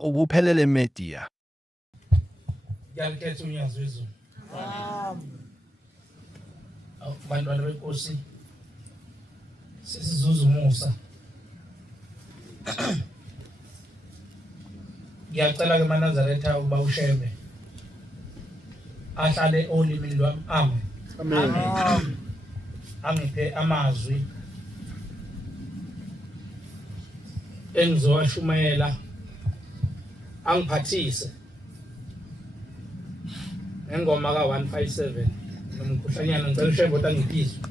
ubuphelele media. Ngiyakhetha unyazo wezulu. Bantwana benkosi sesizuza umusa. Ngiyacela ke maNazaretha ukuba ushebe ahlale olimini lwami. Amen. Angiphe amazwi engizowashumayela angiphathise engoma ka 157 nomkhuhlanyana ngicela ushebe kodwa ngiphizwe.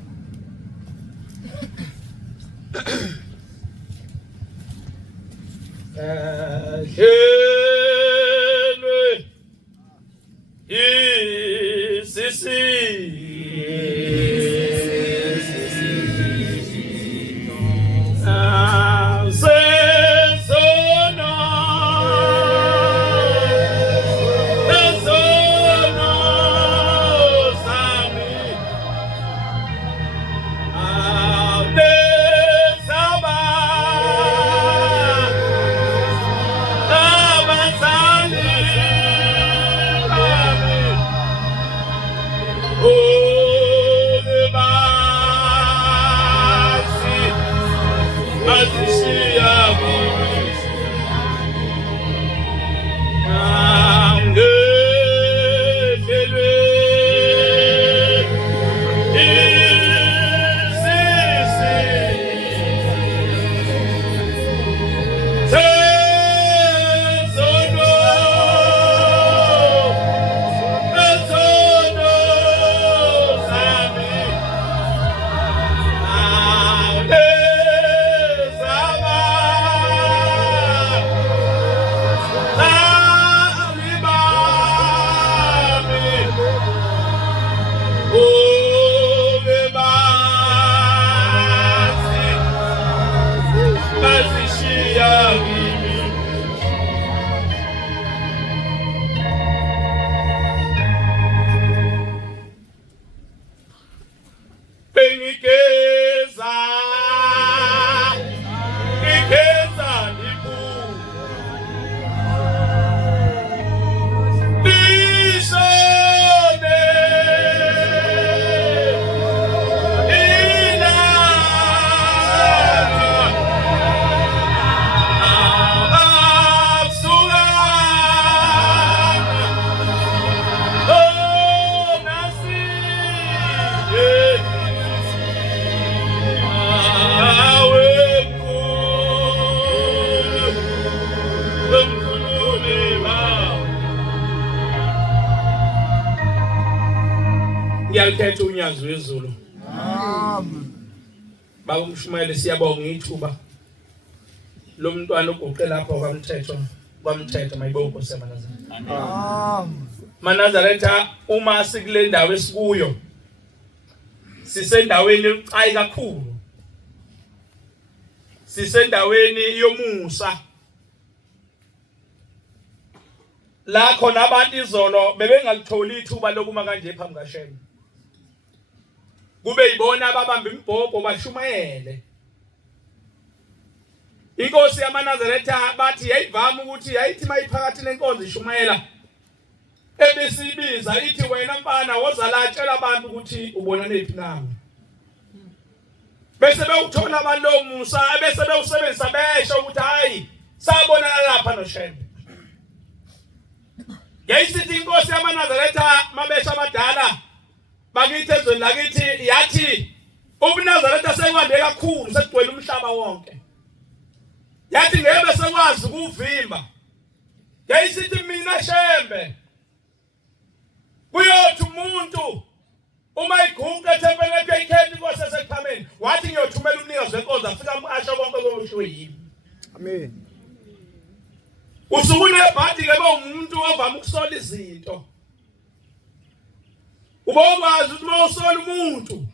Ngiyakhetha unyazo wezulu. Baba umshumayeli siyabonga ithuba lo mntwana ogoqe lapha kwamthetho mayibonke seManazaretha. Manazaretha uma sikule ndawo esikuyo sisendaweni elucayi kakhulu. Sisendaweni yomusa. La khona abantu izolo bebengalithola ithuba lokuma kanje phambi kaShem. Kube yibona ababamba imbhobho bashumayele. Inkosi yaManazaretha bathi yayivama ukuthi yayithi mayiphakathi lenkonzo ishumayela ebesibiza ithi wena mfana woza la tshela abantu ukuthi ubona nephi nami. Bese bewuthola abantu lo musa bese bewusebenzisa besho ukuthi hayi sabona lapha noShem. Yayisithi inkosi yaManazaretha mabesha abadala bakithi ezweni lakithi yathi ubuNazaretha sekwande kakhulu sekugcwele umhlaba wonke. Yathi ngeke sekwazi ukuvimba. Yayisithi mina Shembe kuyothi umuntu uma iguqa ethempelini ekhethi inkosi esekhameni wathi ngiyothumela umnikazi wenkonzo afika asho konke okusho yimi. Amen. Usukune ebhadi ke bawumuntu ovama ukusola izinto. Ubokwazi ukuthi mawusola umuntu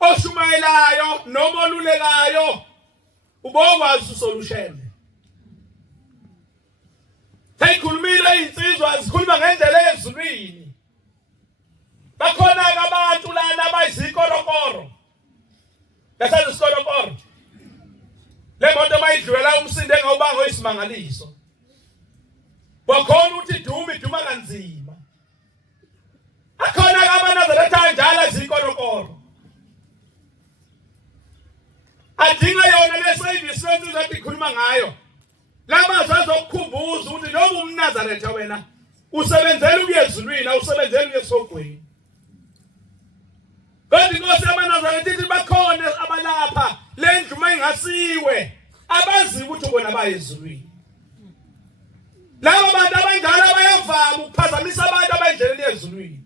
oshumayelayo noma olulekayo ubokwazi usola uShembe. Seyikhulumile insizwa zikhuluma ngendlela ezulwini. Bakhona ke abantu lana abayizikorokoro. Bese izikorokoro. Le moto mayidlula umsindo engawubanga isimangaliso. Wakhona uthi iduma kanzima. Akhona abanazaretha kanjalo azikorokoro. Adinga yona le service lezothi ikhuluma ngayo. Laba bazokukhumbuza ukuthi noma umNazaretha wena usebenzela ukuyezulwini awusebenzeli ukuyesogweni. Kanti Nkosi yamaNazaretha ithi bakhona abalapha le ndlu mayingasiwe abazi ukuthi bona bayezulwini. Laba bantu abanjalo bayavama ukuphazamisa abantu abendleleni yezulwini.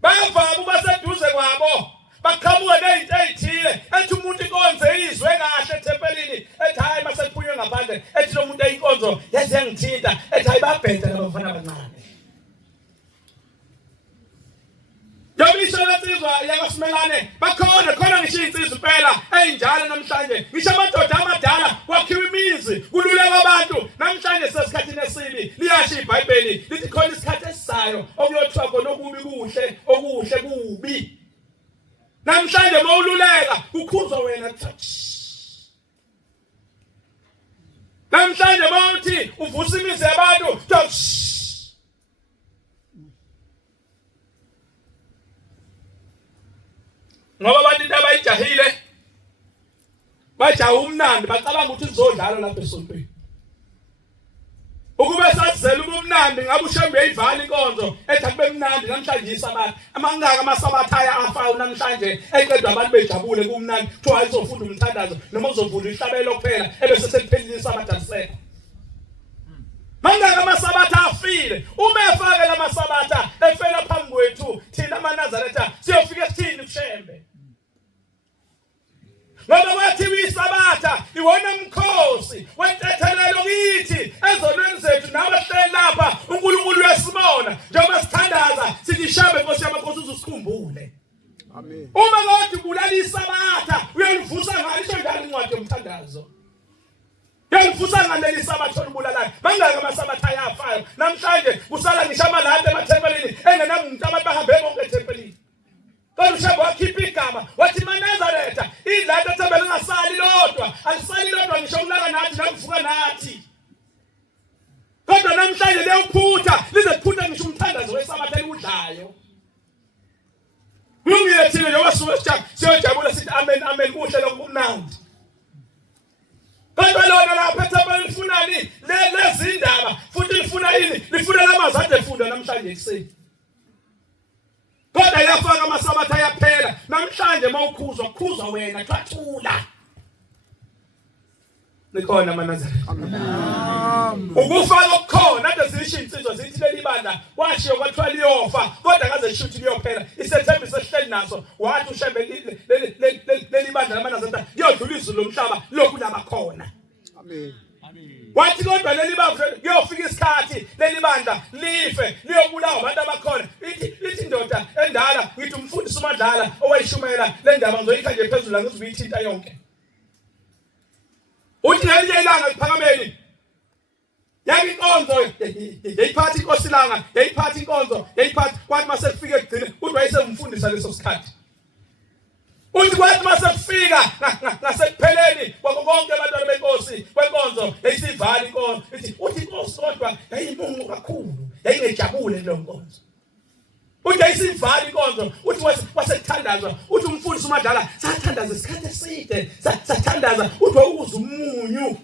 Bayavama ubaseduze kwabo. Bakhamuke nezinto ezithile ethi umuntu inkonzo izwe kahle eThempelini ethi hayi masephunywe ngaphandle ethi lo muntu eyinkonzo yazi yangithinta ethi hayi babheda labafana abancane. Yobisho lensizwa yakasimelane khona ngisho insizwa impela eyinjalo namhlanje ngisho amadoda amadala kwakhiwa imizi kululeka abantu namhlanje sesikhathini esibi liyasho iBhayibheli lithi khona isikhathi esizayo okuyothiwa khona okuhle kubi. Namhlanje mawululeka kukhuzwa wena touch. Namhlanje mawuthi uvusa imizi yabantu touch. Ngoba abantu abayijahile bajaha umnandi bacabanga ukuthi izodlala lapha esontweni. Ukube sazela ubumnandi ngabe ushembe uyivala inkonzo ethi akube mnandi namhlanje isabatha amangaka amasabatha afa namhlanje eqedwa abantu bejabule kumnandi kuthiwa izofunda umthandazo noma uzovula ihlabelo kuphela ebese sekuphelile isabatha lisekho. Mangaka amasabatha afile uma efake lamasabatha efela phambi kwethu thina amaNazaretha siyofika sithini kushembe. Ngoba wathi wisabatha iwona mkhosi wentethelelo kithi ezonweni zethu nabahleli lapha uNkulunkulu uyasibona njengoba sithandaza sithi shabe Nkosi yamakhosi uzusikhumbule. Amen. Uma ngathi bulala isabatha uyalivusa ngalisho njalo incwadi yomthandazo. Uyalivusa ngaleli sabatha olubulalayo. Mangaka amasabatha ayafayo namhlanje kusala ngisho amalanda emathempelini engenamuntu abantu bahambe bonke eThempelini. Kodwa ushabo wakhipha igama wathi maNazaretha ilanda thembele ngasali lodwa alisali lodwa ngisho ulaka nathi nakuvuka nathi. Kodwa namhlanje leyophutha lizephutha ngisho umthandazo wesabatha eludlayo. Kulungile thina njengoba siyojabula sithi amen amen kuhle lokumnandi. Kodwa lona lapha eThempelini lifunani lezindaba futhi lifuna yini lifuna lamazwi ade efunda namhlanje ekseni. Kodwa yafaka amasabatha yaphela namhlanje mawukhuzwa wena thathula. Nikhona amaNazaretha. Amen. Ukufaka okukhona ade zisho insizwa zithi leli banda washiyo kwathiwa liyofa kodwa kaze shuthi liyophela isethembiso esihleli naso wathi ushembe leli banda lamaNazaretha liyodlula izulu lomhlaba lokhu nabakhona. Amen. Wathi kodwa leli bafwe kuyofika isikhathi leli banda life liyobulawa abantu abakhona ithi indoda endala ngithi umfundisi uMadlala owayishumela le ndaba ngizoyikha nje phezulu ngizobuyithinta yonke. Uthi ngelinye ilanga kuphakameni yakinkonzo yayiphatha inkosi langa yayiphatha inkonzo yayiphatha kwathi mase kufike egcine uthi wayesengumfundisa leso sikhathi. Uthi kwathi mase kufika ngasekupheleni konke abantwana benkosi kwenkonzo yayisivala inkonzo uthi inkosi kodwa yayimuncu kakhulu yayingejabule lo nkonzo. Uthi yayisivala inkonzo uthi wasethandazwa uthi umfundisi uMadlala sathandaza isikhathi eside sathandaza uthi wawuza umunyu.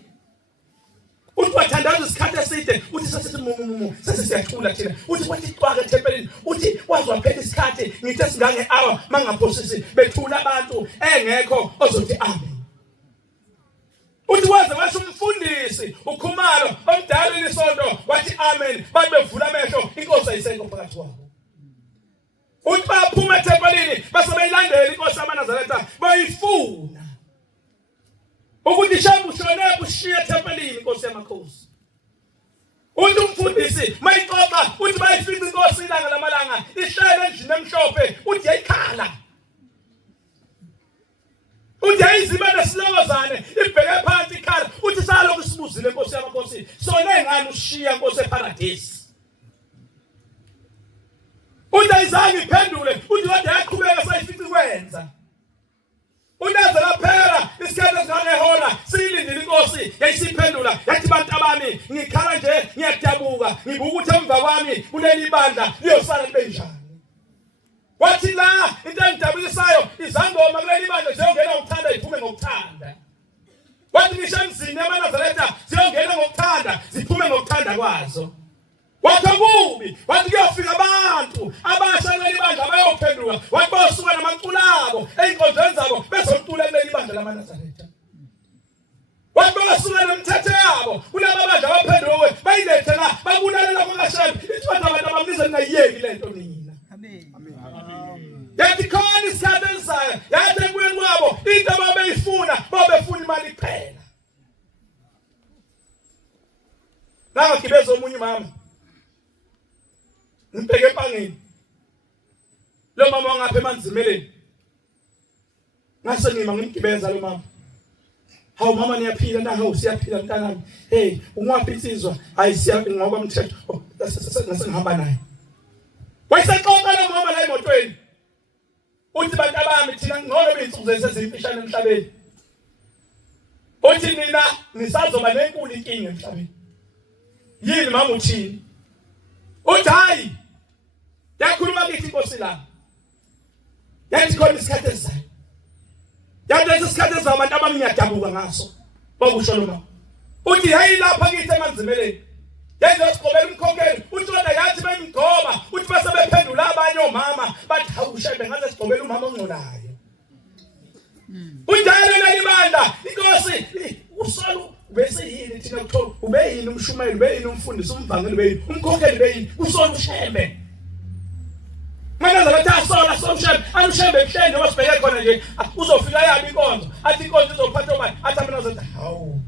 Uthi wathandaza isikhathi eside uthi sesithi siyathula thina uthi wathi xwaka eThempelini uthi wazwa phela isikhathi ngithe singange hour mangaphosisi bethula abantu engekho ozothi amen. Uthi waze washo umfundisi uKhumalo omdala lesonto wathi amen bathi bevula amehlo inkosi ayisekho phakathi kwabo. Uthi baphuma eThempelini basebeyilandela inkosi yamaNazaretha bayifuna ukuthi shabu shone bushiya eThempelini inkosi yamakhosi. Uthi umfundisi mayixoxa uthi bayifica inkosi ilanga lamalanga ihlele endlini emhlophe uthi yayikhala. Uthi yayiziba nesilokozane ibheke phansi ikhala uthi salokhu sibuzile inkosi yamakhosi sone ngani ushiya inkosi eParadise. Uthi ayizange iphendule uthi kodwa yaqhubeka sayifica ikwenza. Unaze laphela isikhathi esingangehora silindile inkosi yayisiphendula yathi bantu abami ngikhala nje ngiyadabuka ngibuka ukuthi emva kwami kuleli bandla liyosala libe njani. Wathi la into engidabukisayo izangoma kuleli bandla ziyongena ngokuthanda iphume ngokuthanda. Wathi ngisho emzini yamaNazaretha ziyongena ngokuthanda ziphume ngokuthanda kwazo. Wathi kubi wathi kuyofika abantu abasha kuleli bandla abayophenduka wathi bosuka namaculo abo einkonzweni zabo bezomcula kuleli bandla lamaNazaretha. Wathi bosuka nemthetho yabo kulaba bandla abaphenduka bayilethe la babulalela kwaShembe ithi abantu abamlize ngayiyeki lento nina. Amen. Yathi khona isikhathi esizayo yathi ekubuyeni kwabo into ababeyifuna babefuna imali kuphela. Nangagibeza omunye mama ngibheke empangeni lo mama wangapha emanzimeleni ngase ngima ngimgibeza lo mama. Hawu mama niyaphila na? Hawu siyaphila mntanami. Hey ungwaphi insizwa? Hayi siyaphila ngoba umthetho ngase ngihamba naye. Wayesexoxa lo mama la emotweni. Uthi bantu abami thina ngcono beyinsuku zesezimfishane emhlabeni. Uthi mina nisazoba nenkulu inkinga emhlabeni. Yini mama uthini? Uthi hayi yakhuluma kithi inkosi la. Yathi khona isikhathi esizayo. Yathi isikhathi esizayo abantu abami ngiyadabuka ngaso. Bakusho lo mama. Uthi hayi lapha kithi emanzimeleni. Yenza sigobela umkhokheli. Uthi wena yathi bengigcoba. Uthi bese bephendula abanye omama bathi hawu Shembe ngaze sigobela umama ongcolayo. Unjalo leli bandla inkosi usolo bese yini thina kuthola ube yini umshumayeli ube yini umfundisi umvangeli ube yini umkhokheli ube yini usolo uShembe. Manje lathi asola soShembe anuShembe kuhlende wasibheke khona nje uzofika yabi inkonzo athi inkonzo izophatha obani athi mina uzothi hawu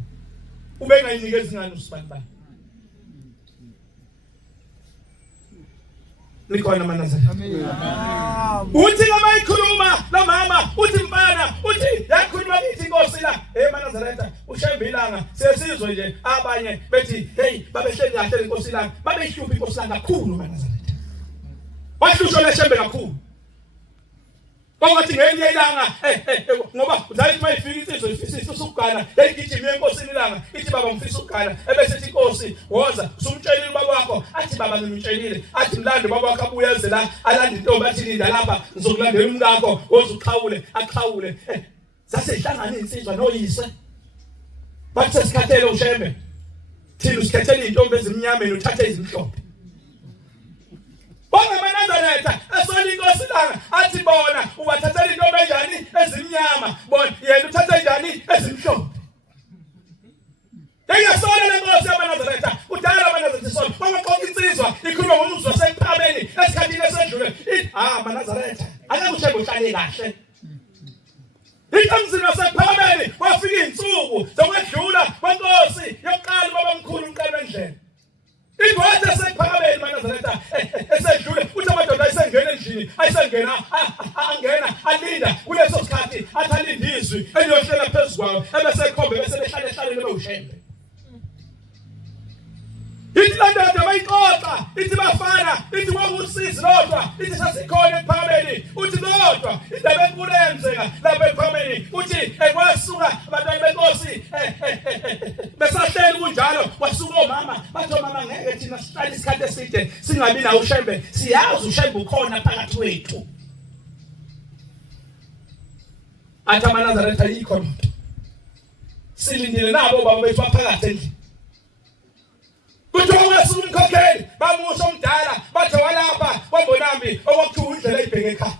ube ngayinikeza ingane usibani. Nikhona amaNazaretha. Amen. Uthi ngama ikhuluma la mama uthi mfana uthi yakhuluma kithi inkosi la eManazaretha uShembe ilanga sesizwe nje abanye bethi hey babehleli kahle inkosi la babehlupha inkosi la kakhulu eManazaretha. Wahlushwa leShembe kakhulu. Bawathi ngenye ilanga ngoba uzayithi mayifika insizwe ifisa ukugana yayigijima enkosini ilanga ithi baba ngifisa ukugana ebese ithi inkosi woza usumtshelile ubaba wakho athi baba ngimtshelile athi mlando baba wakho abuye eze la alanda intombi athi linda lapha ngizokulandela umkakho woza uqhawule aqhawule sasehlangana insizwa noyise bathi sesikhathele uShembe thina usikhethele intombi ezimnyama uthathe izimhlophe. Bonke amaNazaretha asona inkosi langa athi bona ubathathela intombi enjani ezimnyama bona yena uthatha enjani ezimhlophe. Yayasona lenkosi yamaNazaretha udala amaNazaretha sona bonke insizwa ikhuluma ngomuzwa wasephameni esikhathini esedlule amaNazaretha ake uShembe uhlale kahle. Ikamzini wasephameni wafika insuku zokwedlula kwenkosi yokuqala baba mkhulu umqali wendlela. Ingwatha sephameni amaNazaretha esedlule uthi amadoda ayisengena endlini ayisengena angena alinda kuleso sikhathi athi alindizwi eliyohlela phezukwayo ebese ekhombe bese behlale lebe uShembe. Ithi landoda bayixoxa ithi bafana ithi kwakusizi lodwa ithi sasikhona ephameni uthi lodwa indaba enkulu eyenzeka lapha ephameni uthi ekwasuka abantwana benkosi besahleli kunjalo wasuka omama bathi omama ngeke thina sihlale isikhathi eside singabi nawo uShembe siyazi uShembe ukhona phakathi kwethu. Athi amaNazaretha yikho lento silindile nabo baba bethu baphakathi endlini. Kuthiwa wasuka umkhokheli bamusha omdala bathi walapha kwambonambi okwakuthiwa indlela ibheke ekhaya.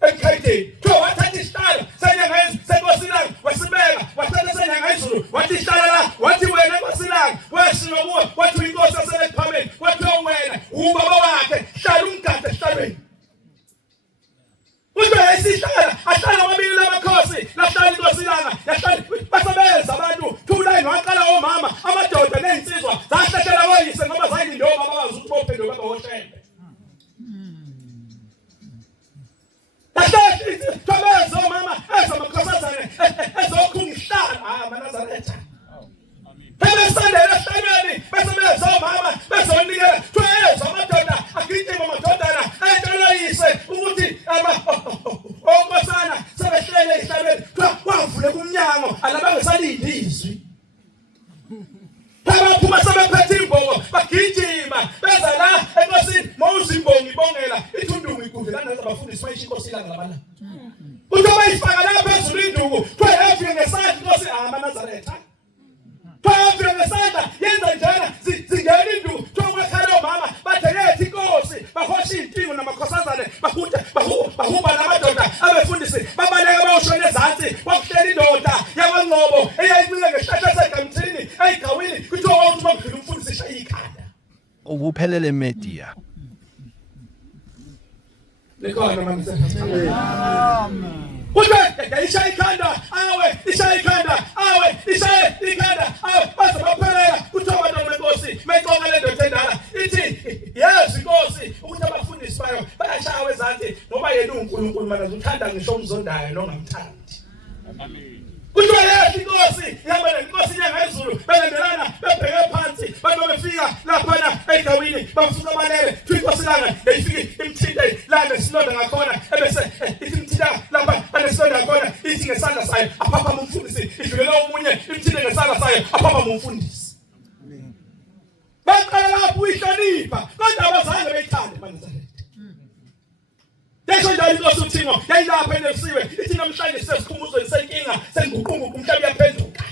Ekhayideni kuthiwa wathatha isihlalo senyanga senkosi langa wasibeka wathatha senyanga izulu wathi ihlala la wathi wena nkosi langa wesino kuwe wathi inkosi yaselephameni wathi wena ubaba wakhe hlala umgada esihlalweni. Kuthiwa isihlala ahlala amabili lamakhosi lahlala inkosi langa yahlala basebenza abantu thula waqala omama amadoda nezinsizwa zahlehlela koyise ngoba zayilinde omama bazi ukuthi bophendwe baba woShembe. Ahlehla thobezo omama ezamakhosazane ezokhungihlala amaNazaretha. Ebesandela ehlelweni besebenza omama bezonikela thobezo amadoda agijima amadodana entolo yise ukuthi onkosana sebehleli Baphuma sebephethe imbobo bagijima beza la enkosini mawuzimbongi ibongela ithundungu igude kanenza abafundisi bayisho inkosi ilanga labana uthoba bayifaka la phezulu induku kwehefike ngesandla inkosi amaNazaretha phezulu ngesandla yenza njana zingena induku thokwekhalo mama batheyethi inkosi bahosha impingo namakhosazane bahuba namadoda abefundisi babaleka bawushona ezantsi bakuhlela indoda yakwanqobo eyayincike ngehlahla segamthini ayigawini kuthiwa ukuthi bakudlula umfundisi eshaya ikhanda ubuphelele media likhona manje amen Kuthe ishaya ikhanda awe ishaya ikhanda awe ishaya ikhanda awe baze baphelela kuthiwa abantu benkosi meqonga le ndoda endala ithi yes inkosi ukuthi abafundisi bayo bayashaya ezantsi ngoba yena uNkulunkulu mana uthanda ngisho umzondayo nongamthandi amen kuthiwa yes inkosi yabona inkosi yangezulu belendelana bebheke phansi bantu befika lapha egawini bafika balele inkosi langa beyifika imthinte la nesilonda ngakhona ebese imthinta lapha banesilonda ngakhona ithi ngesandla sayo aphapha umfundisi idlulela omunye imthinte ngesandla sayo aphapha umfundisi baqala lapho uyihlonipha kodwa abazange beyithande maNazaretha Desho njalo inkosi uThingo yayilapha enesiwe ithi namhlanje sesikhumuzweni senkinga senguquko umhlaba yaphenduka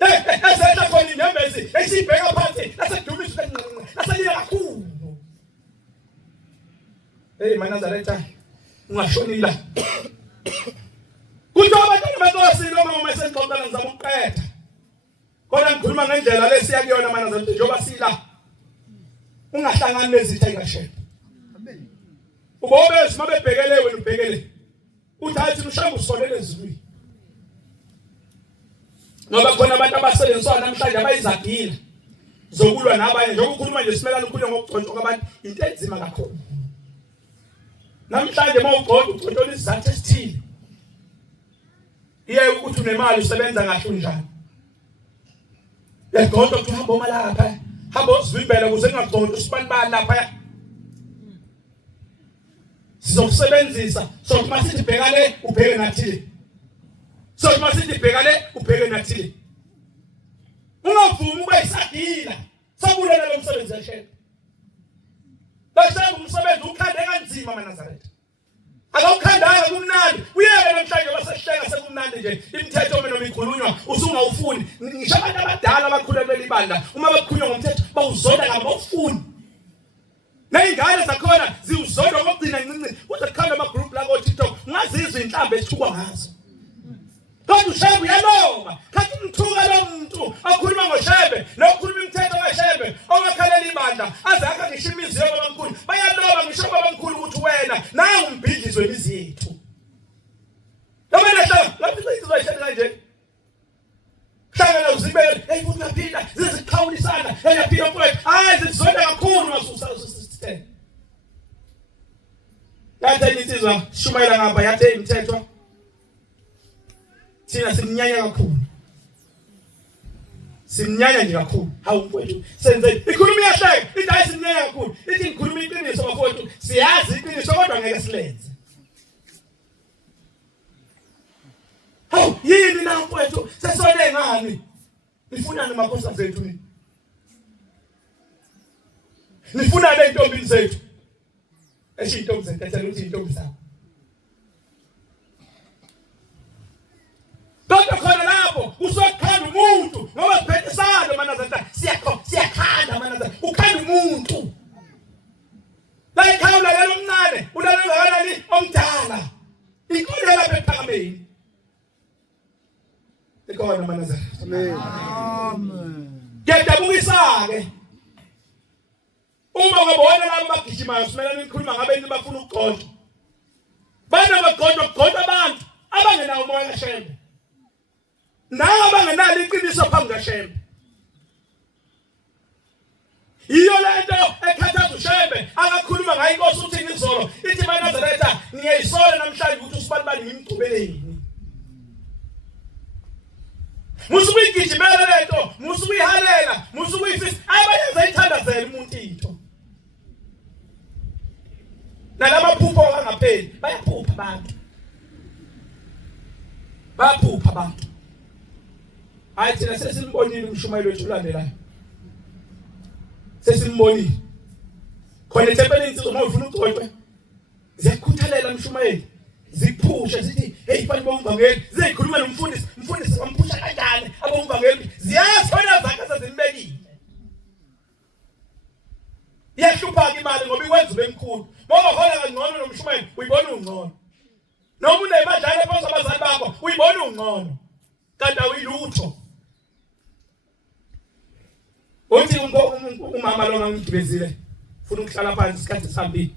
esetha khona inyembezi esibheka phansi lasedumisa laselila kakhulu hey maNazaretha ungashonila kuthiwa abantwana benkosi noma umesexoxela ngizama ukuqeda kodwa ngikhuluma ngendlela lesiya kuyona maNazaretha njengoba sila ungahlangani nezitha engashela Ubobezi mabebhekele wena ubhekele uthi ushaya usonele ezulwini ngoba khona abantu abasebenziswa namhlanje abayizagila zokulwa nabanye njengoba ukhuluma nje simelana ukukhuluma ngokugcontshwa kwabantu into enzima kakhulu namhlanje mawugcontshwa ugcontshwa isizathu esithile iye ukuthi unemali usebenza kahle unjani yagcontshwa ukuthi hamba omalapha hamba uzivimbela ukuze ngagcontshwa usibani balapha sizokusebenzisa so masithi bhekale ubheke nathile so masithi bhekale ubheke nathile ungavumi ube isagila sokulela lo msebenzi yeshela bese umsebenzi ukhande kanzima maNazaretha akawukhandanga kumnandi uyeke namhlanje basehleka sekumnandi nje imithetho noma ikhulunywa usungawufuni ngisho abantu abadala abakhulelwe ibandla uma bakhulunywa ngomthetho bawuzonda ngabawufuni Neyingane zakhona ziwuzodwa ngokugcina incinci uzokhanda ama group la ko TikTok ngazizwe inhlambe esithukwa ngazo Kodwa uShebe uyaloma kanti umthuka lo muntu akhuluma ngoShebe nokukhuluma imithetho kaShebe ongakhalela ibandla aze akha ngisho imizi yobabamkhulu bayaloba ngisho babamkhulu ukuthi wena nawe umbhidizwe izithu Noma nahla ngafisa izizwe kanje Hlangana uzibele hey futhi naphinda ziziqhawulisana eyaphila mfowethu hayi zizonda kakhulu masusa Yathe insizwa shumayela ngapha yathe imithetho Thina simnyanya kakhulu Simnyanya nje kakhulu hawu mfowethu senze ikhuluma iyahleka ithi ayisinyanya kakhulu ithi ngikhuluma iqiniso bafowethu siyazi iqiniso kodwa ngeke silenze Hawu yini na mfowethu sesone ngani Nifunani makhosi zethu ni Nifuna le ntombi zethu eshintombi zethu ethela ukuthi intombi zakho Kodwa khona lapho usokhanda umuntu ngoba siphethisana maNazaretha siyakhanda maNazaretha ukhanda umuntu la ikhawula lelo mncane ulalela kanani omdala inkolo lapha ephakameni Ikhona maNazaretha amen Ngiyadabukisa ke Uma ngabona laba bagijimayo simelana ikhuluma ngabe bafuna ukugconjwa Bana bagconjwa abantu abangenawo umoya kaShebe Nawo abangenalo iqiniso phambi kaShebe Iyo lento ekhathaza uShebe akakhuluma ngayo inkosi uthi ngizolo ithi maNazaretha ngiyayisola namhlanje ukuthi usibani ngimgcubeleni Musubigijimela lento musubihalela musubifisa abayenza ithandazela umuntu into Nalama phupho angapheli bayaphupha abantu hayi thina sesimbonile umshumayeli wethu ulandelayo sesimbonile khona ethempelini insizwa uma ufuna ugcotshwe ziyakhuthalela umshumayeli ziphusha zithi hey bani bomvangeli zikhuluma nomfundisi wamphusha kanjani abomvangeli ziyasona zakhe sezimbekile yahlupha imali ngoba ikwenza ube mkhulu ngoba hola kangcono nomshumayeli uyibona ungcono noma unemadlana phansi abazali bakho uyibona ungcono kanti awuyilutho uthi umama lo ngangigibezile ufuna ukuhlala phansi isikhathi sihambile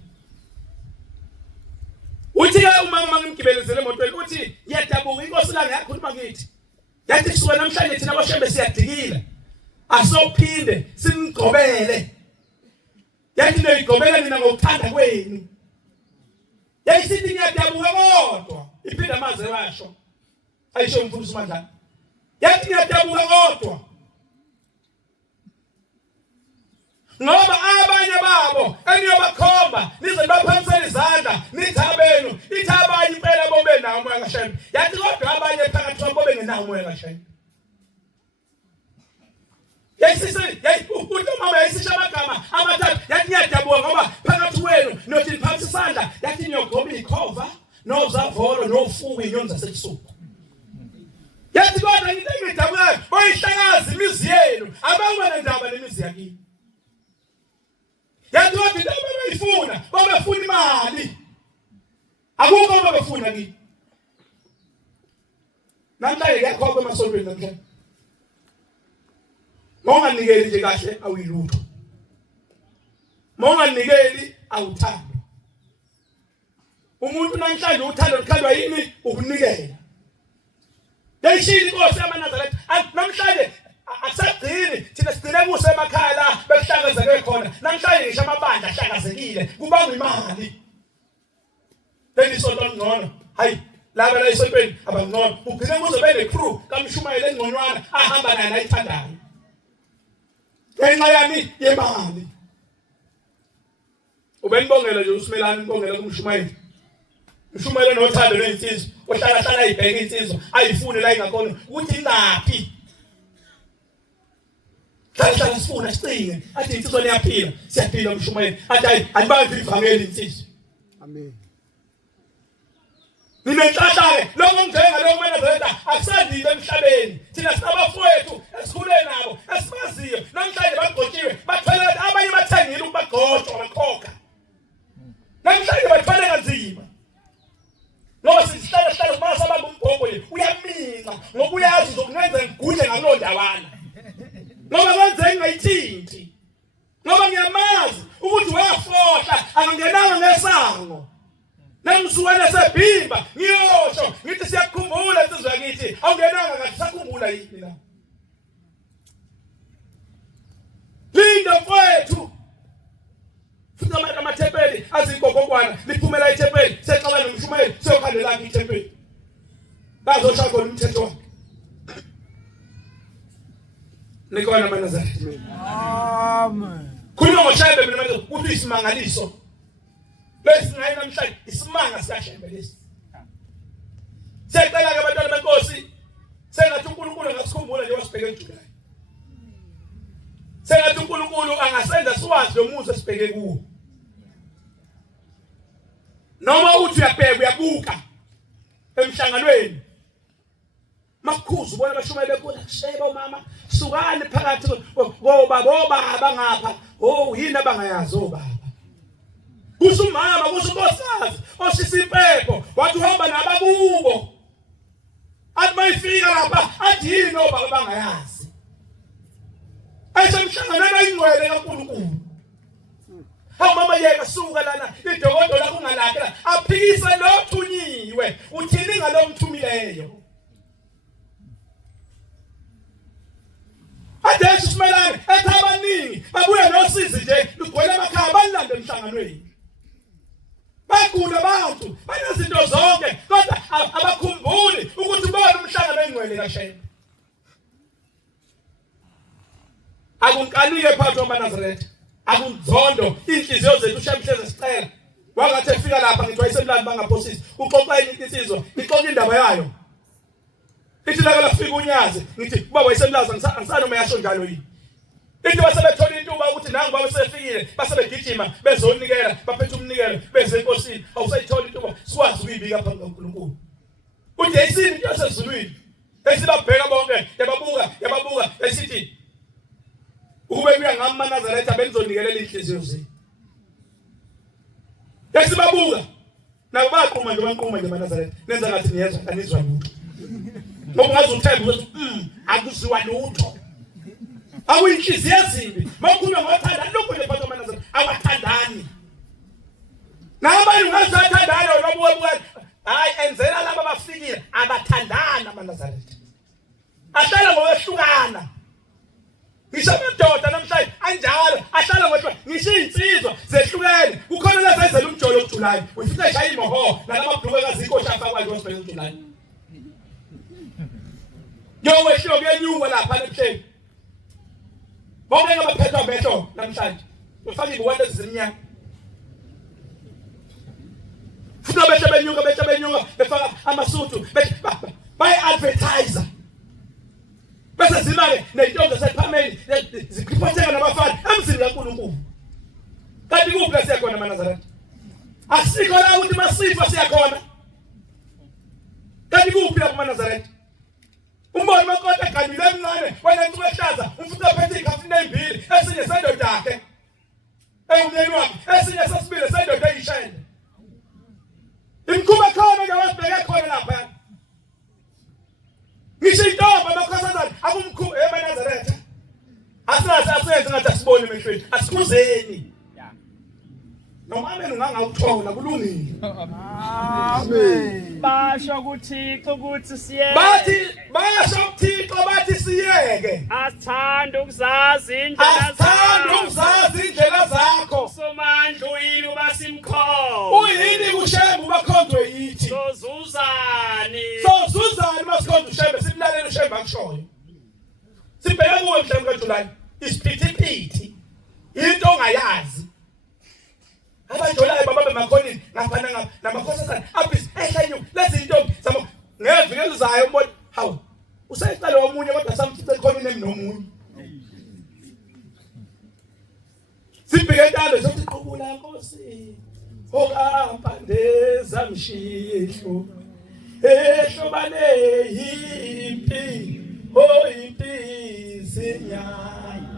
uthi ke umama ngimgibelezele emotweni uthi ngiyadabuka inkosi la ngakhuluma ngithi yathi suka namhlanje thina abashembe siyadikila asophinde simgqobele yathi noyigqobela mina ngokuthanda kwenu yayisithi ngiyadabuka kodwa iphinda amaze washo ayisho umfundisi uMandla yathi ngiyadabuka kodwa ngoba abanye babo eniyobakhomba nize baphanisele izandla nithabenu ithabanye impela bobe nawo umoya kaShembe yathi kodwa abanye phakathi kwabo bobe ngenawo umoya kaShembe yayisisi umama yayisisha amagama amathathu yathi ngiyadabuka ngoba phakathi kwenu nothi niphathisa isandla yathi niyogoba ikhova nozavolo nofuku inyonza sebusuku yathi kodwa into engidabukayo boyihlakazi imizi yenu abangwana ndaba nemizi yakini yathi kodwa into abayifuna babefuna imali akukho ababefuna kini namhlanje kuyakhokha emasontweni namhlanje monganikeli nje kahle awuyilutho monganikeli awuthando umuntu namhlanje uthando likhandwa yini ukunikela yayishilo inkosi yamaNazaretha namhlanje asagcini thina sigcine kuse emakhaya la bekuhlakazeke khona namhlanje ngisho amabandla ahlakazekile kubanga imali lenisonto ngcono hayi laba la isontweni abangcono ugcine kuzobe necrew kamshumayeli engconywana ahamba naye ayithandayo ngenxa yani yemali ubenibongela nje usimelani nibongela kumshumayeli umshumayeli nothando nezinsizwa ohlala ayibheka insizwa ayifune la ingakhona ukuthi ingaphi hlala sifuna sicinge athi insizwa liyaphila siyaphila umshumayeli athi hayi anibambe ivangeli insizwa Amen. Ninenhlanhla lokho njenga lo manaZaretha akusandile emhlabeni thina sinabafowethu esikhule nabo esibaziyo namhlanje bagqotshiwe bathwele abanye bathengile ukubagqotshwa bakhokha namhlanje bathwele kanzima ngoba sihlala mase abamba umbhongo le uyaminca ngoba uyazi uzokungenza ngigudle ngalo ndawana ngoba kwenze ngayithinti ngoba ngiyamazi ukuthi wafohla angangenanga ngesango namsuwena sebhimba ngiyosho ngithi siyakukhumbula insizwa yakithi awungenanga kathi sakhumbula yini la linda mfowethu futhi amathempeli azigogogwana liphumela ethempeli sexabana nomshumayeli siyokhandela ithempeli bazosha khona umthetho wakhe nikona manaZaretha Amen. khuluma ngoShembe mina manje uthi isimangaliso lesingayi namhlanje isimanga sikaShembe lesi siyacela ke abantwana benkosi sengathi uNkulunkulu angasikhumbula nje wasibheke eJulayi sengathi uNkulunkulu angasenza siwazi lo muzi esibheke kuwo noma uthi uyabheka uyabuka emhlanganweni makukhuza ubona abashumayeli bekhona kusheba umama sukani phakathi bobaba ngapha yini abangayazi obaba kusumama kusunkosikazi oshisa impepho wathi uhamba nabakubo athi mayifika lapha athi yini obaba bangayazi ayisemhlanganweni ingcwele kaNkulunkulu mama yeka suka lana idokodo lakho ungalakela aphikise lo thunyiwe uthini ngalo mthumileyo ade simelane ethabaningi abuye nosizi nje lugcwele emakhaya balilande emhlanganweni bagula abantu banezinto zonke kodwa abakhumbuli ukuthi bona umhlangano engcwele kaShembe akunkanike phakathi kwamaNazaretha akunzondo inhliziyo zethu uShembe sicela wangathi efika lapha ngithi wayesemlandi bangaphosisi uxoxa insizwa ixoxa indaba yayo Ithi la lafika unyazi ngithi baba wayesemlaza ngisana mayasho njalo yini. Ithi basebethola intuba ukuthi nangu baba sefikile basebegijima bezonikela baphethe umnikelo beze enkosini awusayithola intuba sikwazi ukuyibika phambi kaNkulunkulu. Uthi yisini into yasezulwini esibabheka bonke yababuka esithi ukube kuya ngamaNazaretha benizonikelela inhliziyo zenu. Esibabuka nabo baqhuma nje amaNazaretha nenza ngathi niyezwa kanizwa lutho. Ngoba ngazi uthemba ukuthi akuziwa lutho. Awuyinhliziyo ezimbi makukhulunywa ngothanda lokho nje phansi amaNazaretha awathandani. Nabanye ngazathandana nobuwe hayi enzela laba bafikile abathandana amaNazaretha. Ahlala ngokwehlukana. Ngisho amadoda namhlanje anjalo ahlala ngohlwa ngisho insizwa zehlukene kukhona lazenzela umjolo uJulayi ufika eshaya imoho nalamabhluku ekazikho shafa kwayo ngoSibele uJulayi yowehlo kuyenyuka lapha ebuhleni bonke ngabaphethwa amehlo namhlanje ufaka ibuwande ezimnyama futhi benyuka befaka amasutu bay advertiser bese zimake nentombi zasephameni zikhiphetheka nabafana emzini kaNkulunkulu. Kanti kuphi siyakhona amaNazaretha? Asikho la ukuthi masifa siyakhona. Kanti kuphi la kumaNazaretha? Umboni makota kanile emncane wena ncuba ehlaza umfuthi ophethe ikhafini ezimbili esinye sendoda yakhe. Engumyeni wakhe esinye sesibili sendoda eyishayela. Imkhuba khona ke wasibheka khona lapha. Ngisho intombi amakhosazana akumkhulu eMaNazaretha. Asenze ngathi asibone emehlweni. Asikhuzeni. Noma amen ungangawuthola kulungile. Amen. Basho kuThixo ukuthi siyeke. Basho kuThixo bathi siyeke. Asithanda ukuzazi indlela zakho. Somandla uyini ubasimkhonto. Uyini ushembe ubakhonto yithi. Sozuzani masikhonto ushembe simlalele ushembe akushoyo. Sibheke kuwe mhlambe kaJulayi. Isiphithiphithi. Into ongayazi. Abajolayo bababe makhonini ngaphana namakhosazana abisi ehlanyu lezi intombi zamo ngevike lizayo umbona hawu usayicala omunye kodwa samfice khonini emnomunye sibheke entando sokuthi qubula Nkosi okampandeza mshihlo ehlobane yimpi zinyanya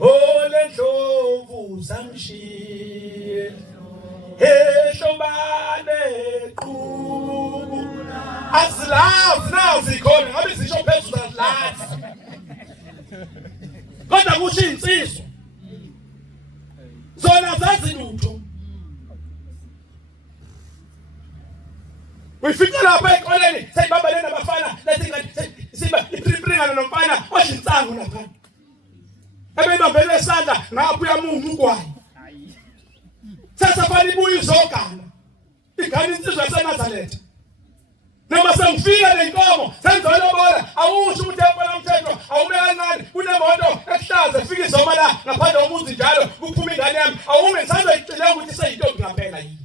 ole ndlovu zamshiye ehlobane qubu azilazi nazi khona ngabe zisho phezulu azilazi kodwa kusho insizwa zona zazi lutho uyifika lapha ekoleni sayibabale nabafana lethi siba ipripringana nomfana oshinsangu lapha ebebambele esandla ngapha uyamunga ugwayi sasafana ibuye izogana igana insizwa yaseNazaretha noma sengifika lenkomo sengizolobola awusho ukuthi yabona umthetho awume kancane kunemoto ehlaza efika izoma la ngaphandle komuzi njalo kuphuma ingane yami awume ngisazoyicela ukuthi seyintombi ngaphela yini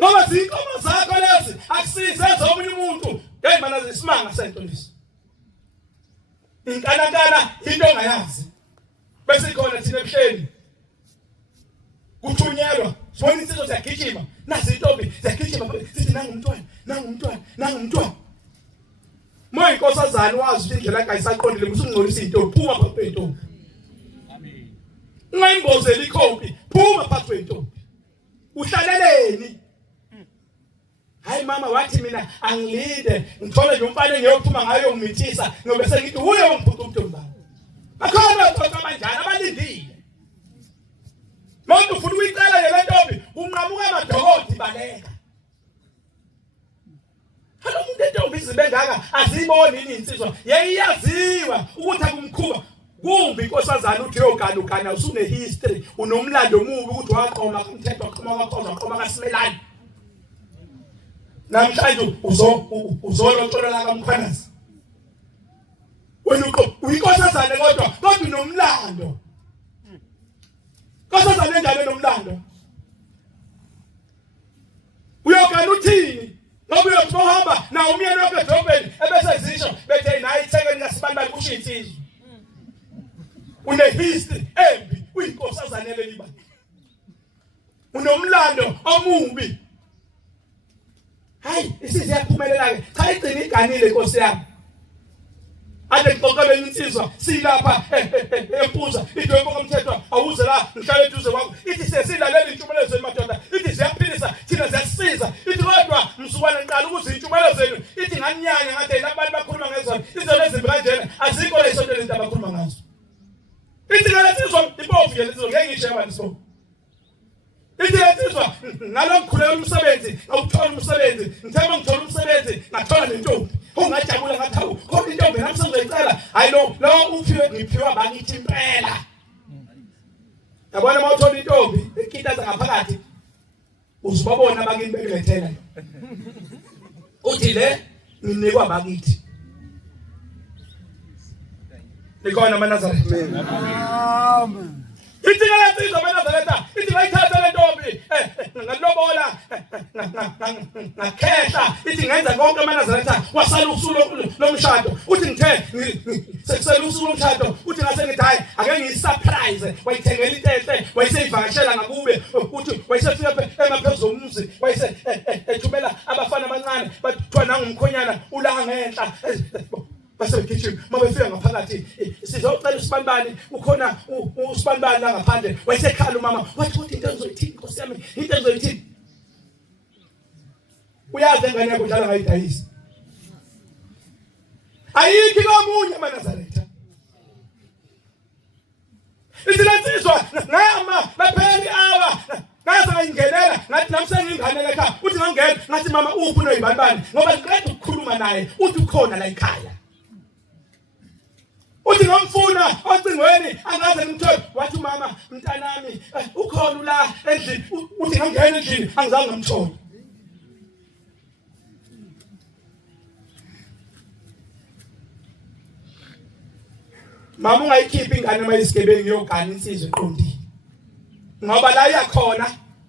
ngoba zinkomo zakho lezi akusize zomunye umuntu hey mana isimanga sento lesi inkanakana into ongayazi bese ikhona thina ebuhleni kuthunyelwa sibona insizwa ziyagijima nazi intombi ziyagijima sithi nangumntwana moya inkosazana wazi ukuthi indlela kayisaqondile musungcolisa intombi phuma phakathi kwentombi amen ungayimbozeli ikhompi phuma phakathi kwentombi uhlaleleni hayi mama wathi mina angilinde ngithole nje umfana engiyophuma ngayo ngimithisa ngoba sengithi uye ungiphuca umntombi akhona abantu abanjani abalindile manje ufuna uyicela le ntombi unqamuka amadokoti baleka halo umuntu entombi izibengaka aziboni ini insizwa yayiyaziwa ukuthi akumkhuba kumbi inkosazana uthi yoganukana usune history unomlando omubi ukuthi waqoma umthetho waqoma kaSimelane namhlanje uzolothola kaMkhwanazi wena uyinkosazane kodwa unomlando nkosazane njalo nomlando uyogana uthini ngoba uyothi uhamba na umyeni wakhe edrobheni ebese zisho bethe nayi ithekeni kaSibandani kusho insizwe une history embi uyinkosazane leliba unomlando omubi hayi isizwe yaphumelela ke cha igcina iganile inkosi yami ade ngixoxele insizwa silapha empuza idwebo komthetho awuze la ngihlale eduze kwakho ithi sesilalela intshumayelo zenu madoda ithi ziyaphilisa thina ziyasiza ithi kodwa msukwane nqala ukuze intshumayelo zenu ithi nganyanya ngathi labantu bakhuluma ngezona izinto ezimbi kanjena azikho la isonto lento abakhuluma ngazo ithi ngalatsizwa impofu ke lezizwe ngeke ngisho abantu so ithi ngalatsizwa ngalokukhulela umsebenzi awuthola umsebenzi ngithemba ngithola umsebenzi ngathola nentombi ungajabula ngathawu kodwa intombi namsengicela hayi lo uphiwe ngiphiwa bakithi impela yabona mawuthola intombi ekitaza ngaphakathi uzibabona bakini bekulethela uthi le nginikwa bakithi likhona amaNazaretha Amen. ithi ngalatsizwa amaNazaretha ithi ngayithatha le ntombi ngalobola ngakhehla ithi ngenza konke amaNazaretha wasala usuku lomshado uthi ngithe sekusela usuku lomshado uthi ngase ngithi hayi ake ngiyisurprise wayithengela intenhle wayiseyivakashela ngakube uthi wayisefika emaphezulu omzi wayise ethumela abafana abancane bathwa nangumkhonyana ulanga ngenhla basebegijima mabefika ngaphakathi sizocela uSibandani ukhona uSibandani la ngaphandle wayesekhala umama wathi ukuthi into engizoyithini Nkosi yami into engizoyithini uyazi engane yakho dlala ngayidayisa ayikho lomunye amaNazaretha izilatsizwa nama bapheli awa ngaze ngayingenela ngathi namsengingane ekhaya uthi ngangena ngathi mama uphi noyibani ngoba ngiqeda ukukhuluma naye uthi ukhona la ekhaya uthi ngomfuna ocingweni angaze ngimthole wathi mama mntanami ukhona la endlini uthi ngangena endlini angizange ngamthola mama ungayikhiphi ingane mayisigebeni yogana insizwe eqondile ngoba la yakhona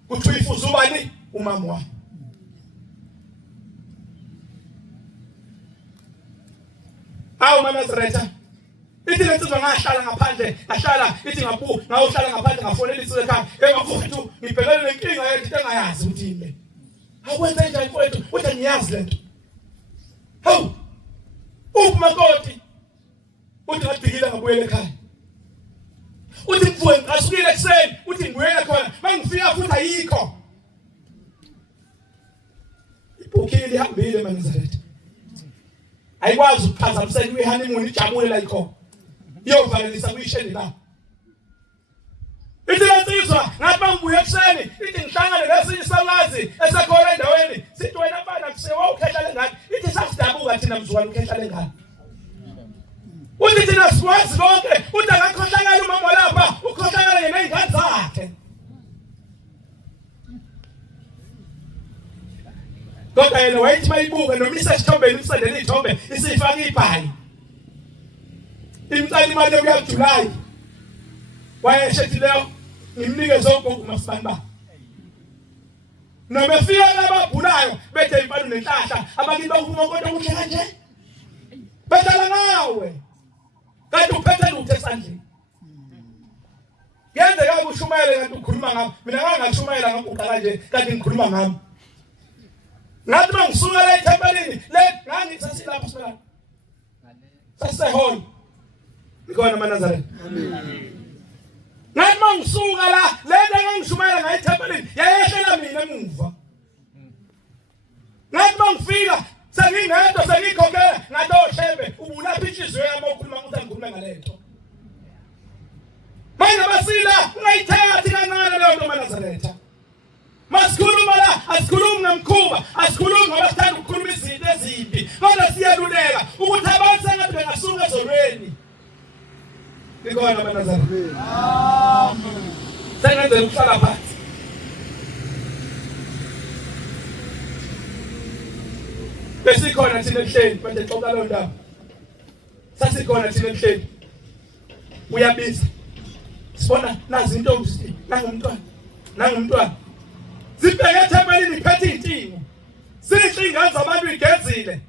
kuthi uyifuza ubani umama wami awu maNazaretha ithi lensizwa ngahlala ngaphandle ngahlala ithi ngawuhlala ngaphandle ngafonela insizwe ekhaya emafuthu ngibhekene nenkinga yento engayazi ukuthi yini akwenza njani mfowethu uthi ngiyazi lento hawu umakoti uthi ngadikila ngabuyela ekhaya uthi mfuwe ngasukile ekseni uthi ngibuyela khona mangifika futhi ayikho ibukhili ihambile maNazaretha ayikwazi ukuphazamisela ihoneymoon ijabule la ikho yovalelisa kuyisheni la ithi lensizwa ngathi mangibuye ekseni ithi ngihlangane lesinye isalazi esekhona endaweni sithi wena mfana kusewa ukhehla lengane ithi sasidabuka thina mzukwane ukhehla lengane uthi thina sikwazi konke uthi akakhohlakala umama lapha ukhohlakala yena ingane zakhe kodwa yena wayithi mayibuka noma isesithombeni imsendele ithombe isifaka ibhayi imcane imali yokuyaJuly wayeshethi leyo ngimnike zonke uMasibandani noma efika lababhulayo bethe imfana nenhlahla abakithi bakuvuma kodwa kuhle kanje bedala ngawe kanti uphethe lutho esandleni yenzeka ukushumayela kanti ukhuluma ngami mina ngangashumayela ngakuqa kanje kanti ngikhuluma ngami ngathi mangisuka la ethempelini le ngangisasilapha sibala sasehona ikhona amaNazaretha ngathi mangisuka la le nto ngangishumayela ngayo ethempelini yayehlela mina emuva ngathi mangifika sengingedwa sengikhokhela ngathi oshembe ubulapha inhliziyo yami okhuluma ukuthi angikhulume ngalento manje basila ungayithathi kancane leyo nto amaNazaretha masikhuluma la asikhulumi ngemkhuba asikhulumi ngoba sithanda ukukhuluma izinto ezimbi kodwa siyaluleka ukuthi abantu sengathi bengasuka ezolweni ikhona amaNazaretha amen sengenze ukuhlala phansi besikhona thina ehleli manje xoxa lo ndaba sasikhona thina ehleli uyabiza sibona nazi intombi nangumntwana zibheke ethempelini iphethe intingo Sihle ingane zabantu igezile.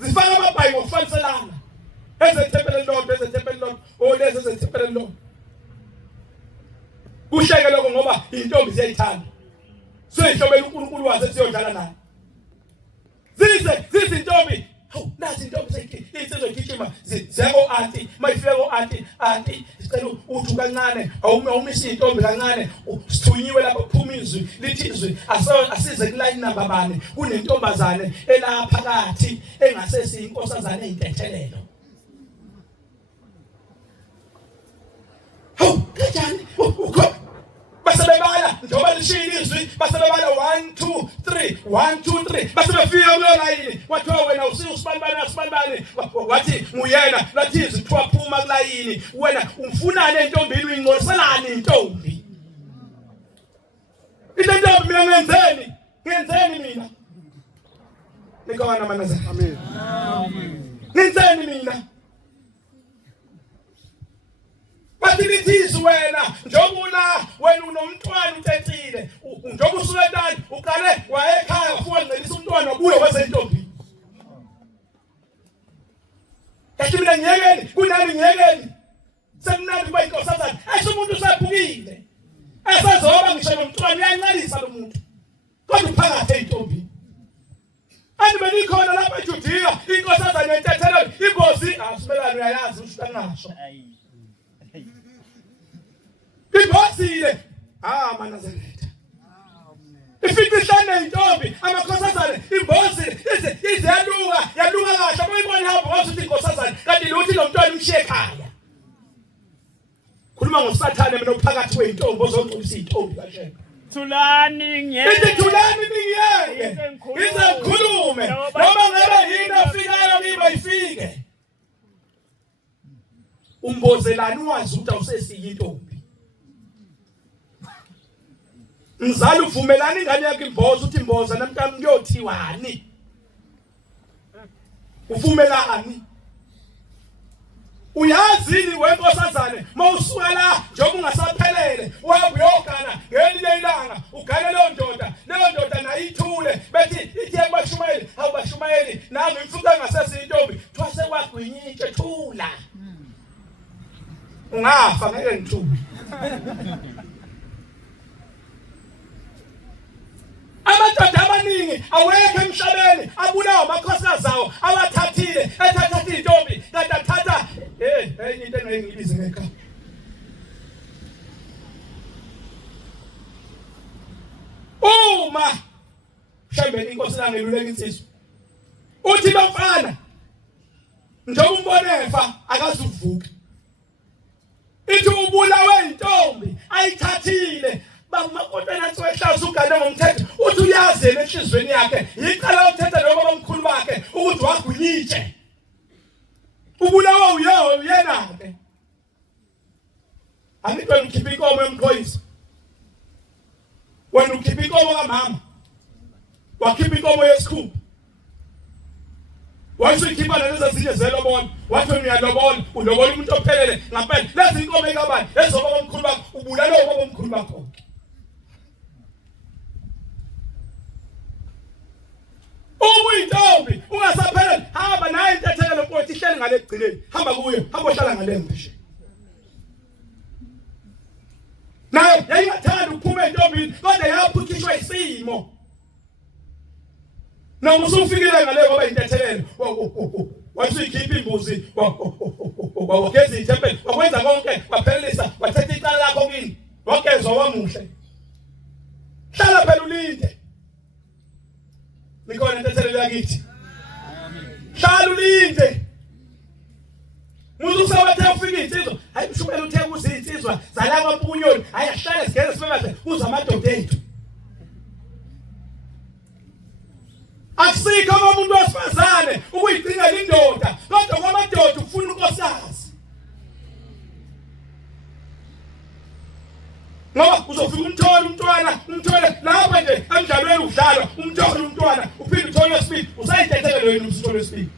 Zifaka amabhayi ngokufaniselana. Ezethempeleni lonke, ezethempeleni lonke, olezi ezethempeleni lonke. Kusheke lokho ngoba intombi ziyayithanda. Sihlobela uNkulunkulu waze siyodlala naye. Zize intombi. Hawu, nazi intombi seyithi insizwe igijima ziyako auntie, mayifika ko auntie, sicela uthi kancane, awumisa intombi kancane, sithunyiwe lapha kuphuma izwi, lithi izwi asize kuline number bani, kunentombazane elaphakathi engasesi inkosazane eyintethelelo. Hawu, kanjani? Basebebala njengoba lishilo izwi basebebala 1 2 3 1 2 3 basebefika kulo line wathiwa wena usibanibani wathi nguyena lathi izwi kuthiwa phuma kulayini wena umfunane entombini uyingcoliselani intombi intombi mina ngenzeni mina nikawana manaza amen ngenzeni mina Bathilithi wena njobula wena unomntwana uthethile njoba usuka endani uqale wayekhaya ufuwa ngelisa umntwana wabuye wase intombi Kathi mina ngiyekeni kunani ngiyekeni sekunandi kuba inkosazana umuntu usephukile esazoba ngisho nomntwana uyancelisa lo muntu kodwa uphakathi intombi Anibeni khona lapha eJudiya inkosazana yentethelelo ingozi asimelana uyayazi usho kangasho Ibosile Manazaretha Ifikihlane intombi amakhosazane imbosile iziyaluka yaluka kahle bayibona hamba wasuthi inkosazane kanti luthi lo mntwana umshiye ekhaya Khuluma ngosathane mina uphakathi kweintombi ozongcolisa intombi kahle Thulani ngiyeke Thulani ngiyeke ize ngikhulume noma ngabe yini afikayo liba ifike Umbozelani wazi ukuthi awusesiyi intombi Mzali uvumelana ingane yakhe imboza uthi imboza namntana kuyothiwani Uvumelani Uyazini wenkosazane mawusuka la njengoba ungasaphelele uyabuyogana ngelinye ilanga ugane leyo ndoda nayithule bethi ithi yakubashumayeli awubashumayeli nami mfuka ngasesi intombi thwase kwagwinyitshe thula Ungafa ngeke ngithule Amadoda amaningi awekho emhlabeni abulawa amakhosikazi awo abathathile ethatha intombi kanti athatha into engayibizi ngekha Uma mhlambe inkosi langeluleka insizwe uthi bafana njengoba umbone efa akazuvuka Ithi ubulawe intombi ayithathile Bakumakotana athiwehlaza ugane ngomthetho uthi uyazela enhlizweni yakhe yiqala uthetha noma bamkhulu bakhe ukuthi wagwinyitshe Ubulawa uyena ke Angithi wena ukhipha inkomo yomqhoyisi Wena ukhipha inkomo kamama Wakhipha inkomo yesikhulu Wayisikhipha lezi ezinye zelobona wathi uyalobola ulobola umuntu ophelele ngempela lezi inkomo ekabani ezoba bamkhulu bakho ubulalo bamkhulu bakho Uyintombi ungasaphelele hamba naye intethelelo mfowethu ihleli ngale egcineni hamba kuyo hamba ohlala ngale ngisho naye yayingathanda ukuphuma entombini kodwa yaphukishwa isimo Noma usufikile ngale ngoba intethelelo wathi ikhipha imbuzi wageza ithempeli wakwenza konke waphelelisa wathetha icala lakho kini wakezwa wamuhle Hlala phela ulinde Nikhona intethelelo yakithi Hlala ulinde Muzu sabathe ufika insizwa hayi mshumela uthe kuzi insizwa zalakwa mpunyoni hayi ahlale sigeze sibebaze kuza amadoda ethu Asikho umuntu osifazane ukuyigcina indoda kodwa kwamadoda ufuna unkosikazi Ngoba uzofika umntwana lapha nje emdlalweni udlala umntwana uphinde uthole isibili usayithethelele wena umsitho lesibili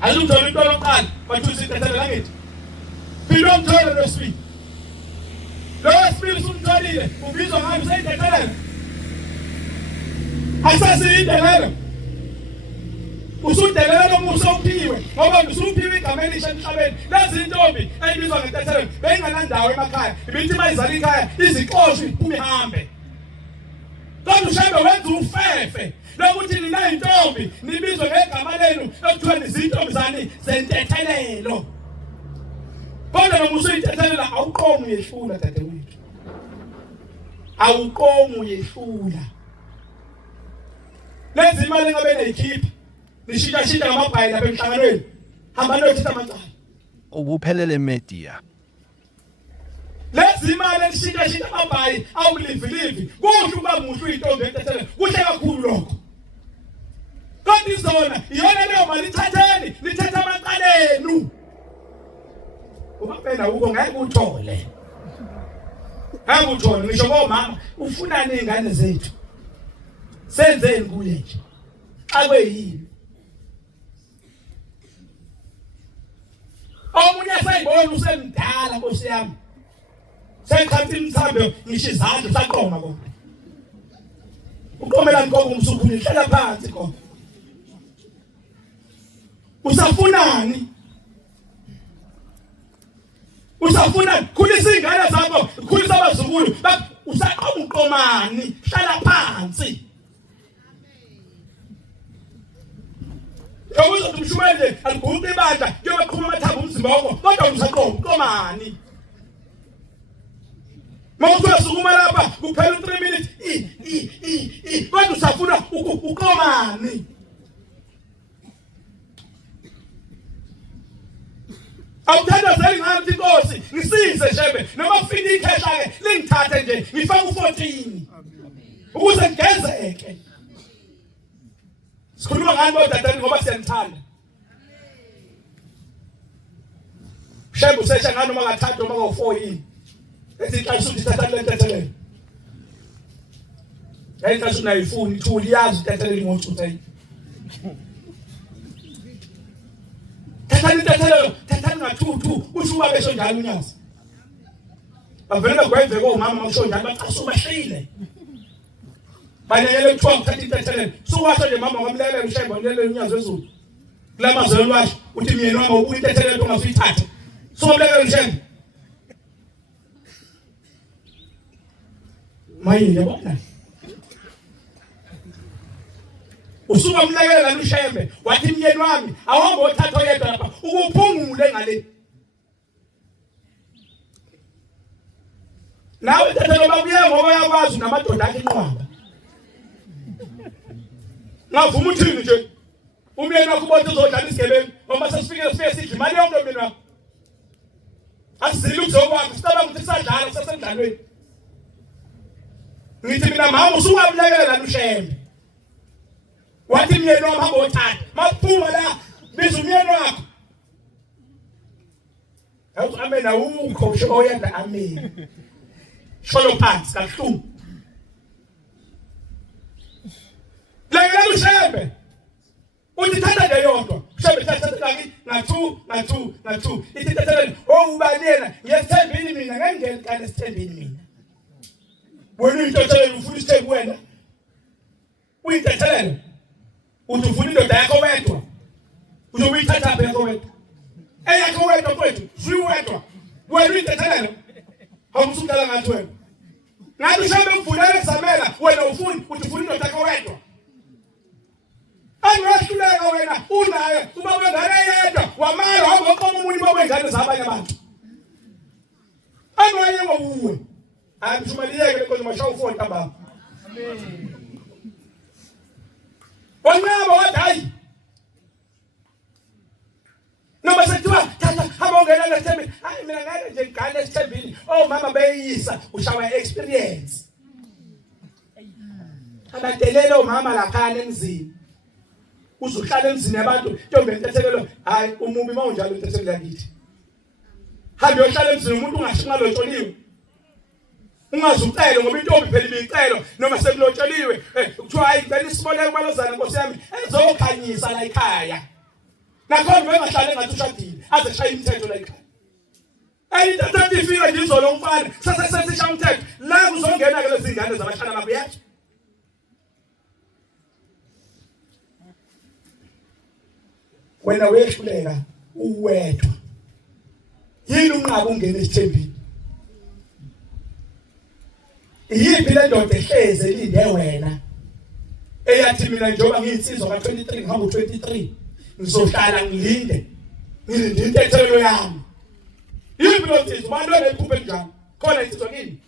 Aluthola umntwana oqala bathi usithethelele langithi phinde umthole lesibili Lo sibili umtholile ubizwa ngani usayithethelele Asasinde lelo. Usudelela lo musophiwe ngoba usuphiwe igama elisha emhlabeni. Lezi intombi ayibizwa ngentethelelo beyinganandawo emakhaya. Ibithi mayizala ikhaya izixoshwe iphume ihambe. Kodwa uShembe wenza ufefe lokuthi nina intombi nibizwe ngegama lenu ekuthiwa izintombi zani zentethelelo. Kodwa noma usuyintethelela awuqomi uyehlula dadewethu. Awuqomi uyehlula. Lezi imali engabe neyikhipha nishintsha ngamabhayi lapha emhlanganweni. Hamba nothetha amacala. Ubuphelele media. Lezi imali eshintsha amabhayi awulivi kusho ukuba muhle uyintombi entethelelo. Kuhle kakhulu lokho. Kodwa izona iyona leyo mali ithatheni nithetha amaqalenu. Uma phela uko ngeke uthole. Ngeke uthole ngisho bomama ufuna nezingane zethu. Senzeni kule nje. Akuyini. Omunye sayibona usemdala Nkosi yami. Sekhathi imthambo ngisho izandla saqoma kodwa. Uqomela inkongo umsukhulu hlala phansi kodwa. Usafunani? Usafunani? Khulisa ingane zakho, khulisa abazukulu. Usaqoma uqomani? Hlala phansi. Yawuzo umshumele aliguqe ibandla kuyaqhuma amathambo umzimba wakho kodwa usaqoma uqomani? Mawuthi usukuma lapha kuphela 3 minutes kodwa usafuna uqomani? Awuthandazeli ngani inkosi ngisize Shembe noma ufika ikhehla ke lingithathe nje ngifaka u14 ukuze ngezeke. Sikhuluma ngani bodadeni ngoba siyanithanda. Shembe usesha ngani noma ngathatha noma ngo4 yini. Ethi iqala ukuthi thatha lentethelelo. Yayiqala ukuthi nayifuni ithuli yazi intethelelo ngothutha yini. Thatha intethelelo, thatha ngathuthu usho uba besho njalo unyazi. Bavela kwemve komama makusho njalo baqasuma hlile. Banyele kuthiwa uthatha intethelelo. Sukwasho nje mama ngamlelela uShembe ngilelela unyazi ezulu. Kulamazelo lwasho uthi myeni wami ubuye intethelelo ongasuyithatha. Sukwamlelela uShembe. Mayini yabona. Usuka mlekela uShembe wathi myeni wami awuhambe othatha oyedwa lapha ukuphungule ngale. Nawe intethelelo bakuye ngoba yakwazi namadoda akhe inqwaba. Ngavuma uthini nje umyeni wakho ubona uzodlala isigebengu ngoba sesifike sidla imali yonke umyeni wakho. Asizile ukuzokwakho sicabanga ukuthi sadlala sasendlalweni. Ngithi mina mama usukamlekelela uShembe. Wathi myeni wami hamba othatha. Makuphuma la biza umyeni wakho. Awuthi amen awukho usho oyenda amen. Sholo phansi kahlungu. Lekelela uShembe. Uthi thatha nje yodwa. uShembe thatha nga2. Ithi thatha ubanena ngiyethembini mina ngeke ngikale sithembini mina. Wena intethelelo ufuna isithembu wena. Uyintethelelo. Uthi ufuna indoda yakho wedwa. Uzobuyithatha apha yakho wedwa. Eyakho wedwa kwethu, siwedwa. Wena uyintethelelo. Awusukala ngathi wena. Ngathi uShembe uvulela ekuzamela wena ufuna uthi ufuna indoda yakho wedwa. Angahluleka wena unaye uba wengane yedwa wamala wabokoma umunye bawengane zabanye abantu. Angaye ngowuwe. Ayimshumayeleke lekonje mashawu 4 ntaba. Amen. Wangaba wathi hayi. Noma sethiwa thatha hamba ungena lesithembi. Hayi mina ngeke nje ngane esithembini. Oh mama beyisa ushawa experience. Abadelela umama lapha emzini. Uzohlala emzini yabantu ntombi entethelelo hayi umubi mawunjalo entethelelo yakithi. Hambe uyohlala emzini umuntu ungashinga lotsholiwe. Ungazucela ngoba intombi phela imicelo noma sekulotsheliwe kuthiwa ayicela isiboleko malozana Nkosi yami ezokhanyisa la ekhaya. Nakhona bengahlale ngathi ushadile aze shaya imithetho la ekhaya. Ayintathathi ifika nje izolo umfana sesishaya umthetho la kuzongena ke lezi ngane zabashana babuyathi. wena wehluleka uwedwa yini unqaba ungena esithembeni yiphi le ndoda ehleze elinde wena eyathi mina njengoba ngiyinsizwa ka23 ngihamba u23 ngizohlala ngilinde ngilinde intethelo yami yiphi lo nsizwa abantu lephuphe njani khona insizwa kini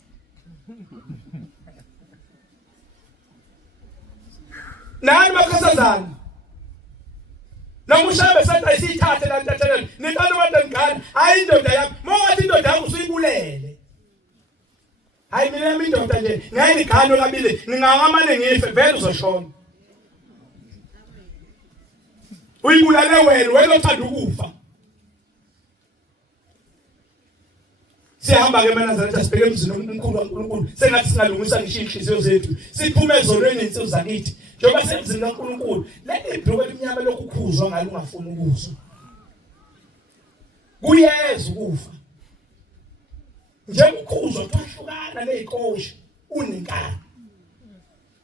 nani makhosazana namushabe senza isithathe la ntethelelo niqala abantu ngani hayi indoda yakho mowathi indoda yakho usuyibulele hayi mina indoda nje ngayini igano labile ningangamane ngife vele uzoshona uyibulale wena othanda ukufa sihamba ke eNazaretha sibheke emzini omkhulu kaNkulunkulu sengathi singalungisa ngisho inhliziyo zethu siphume ezonweni insizwa zakithi njengoba semzini kaNkulunkulu leli ibhruku elimnyama lokukhuzwa ngalo ungafuni ukuzwa kuyeza ukufa nje ukukhuzwa kwahlukana nezikoshi unenkani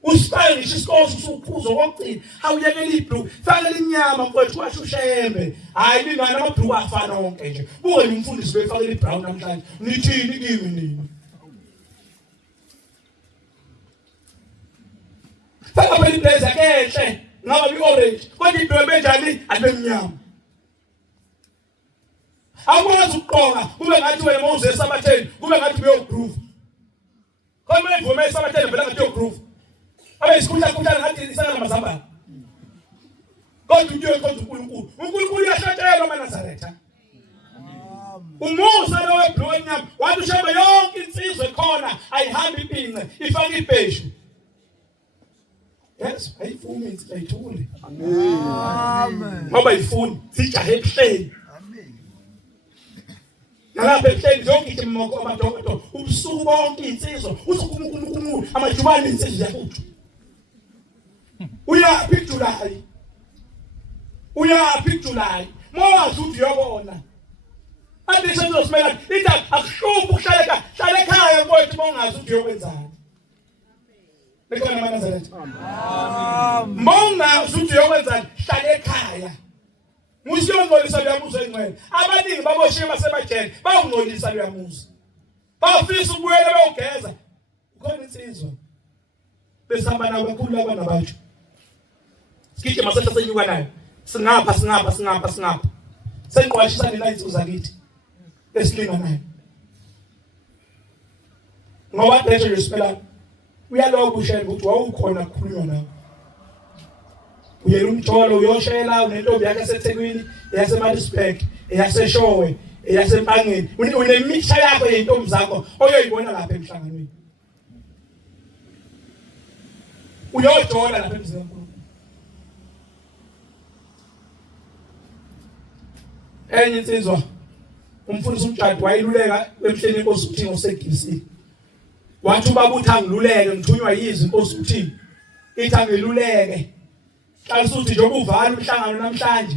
usibaye ngisho isikhosi usuphuzwa kokugcina awuyekela ibhruku faka limnyama mfowethu washushembe hayi lingana amabhruku afana wonke nje buke umfundisi befaka librown namhlanje nithini kimi nini faka phela iblazer kehle ngaba bi-orange kodwa ibhruku benjani abemnyama akwazi ukugqoka kube ngathi wena mawuze esabatheni kube ngathi uyogroove khona imvume esabatheni phela ngathi uyogroove abe isikhundla ngathi isana mazamba kodwa uyiyo kodwa uNkulunkulu uyashatelwa eNazaretha umusa lo webhruku enyama wathi ushamba yonke insizwe khona ayihamba impince ifaka ibheshu yes ayifuni insizwe ayithule amen ngoba ifuni sijahe ebuhleni nalapha ebuhleni zonke itimoko amadokodo ubusuku bonke insizwa usukhumukulu amajubane insizwe yakuthu uyaphi July mawazi uthi uyabona ade senzosimela ithi akuhluphi ukuhlala ekhaya mfowethu mongazi uthi uyokwenzani lekhona eNazaretha amen mongazi uthi uyokwenzani hlala ekhaya musiyongcolisa uyamuza engcwele abaningi baboshiye basebajele bawungcolisa uyamuza bafisa ukubuyela bayogeza khona insizwa besihamba nabo kakhulu abanabantu sikike masehla senyuka nayo singapha sengiqwashisa nina insizwa kithi esilinga nayo ngoba deje yesipela uyaloku ushela ukuthi wawukhona kukhulunywa nawe uyela umjolo uyoshela unentombi yakhe eseThekwini eyaseMaritzburg eyaseshowe eyasempangeni unemixha yakho yentombi zakho oyoyibona lapha emhlanganweni uyojola lapha emzini kaNkulunkulu enye insizwa umfundisi umtshado wayiluleka emhleni inkosi uthi ngoSegibisi wathi ubaba uthi angiluleke ngithunywa yizwi inkosi uthi ithi angiluleke xa uthi njengoba uvala umhlangano namhlanje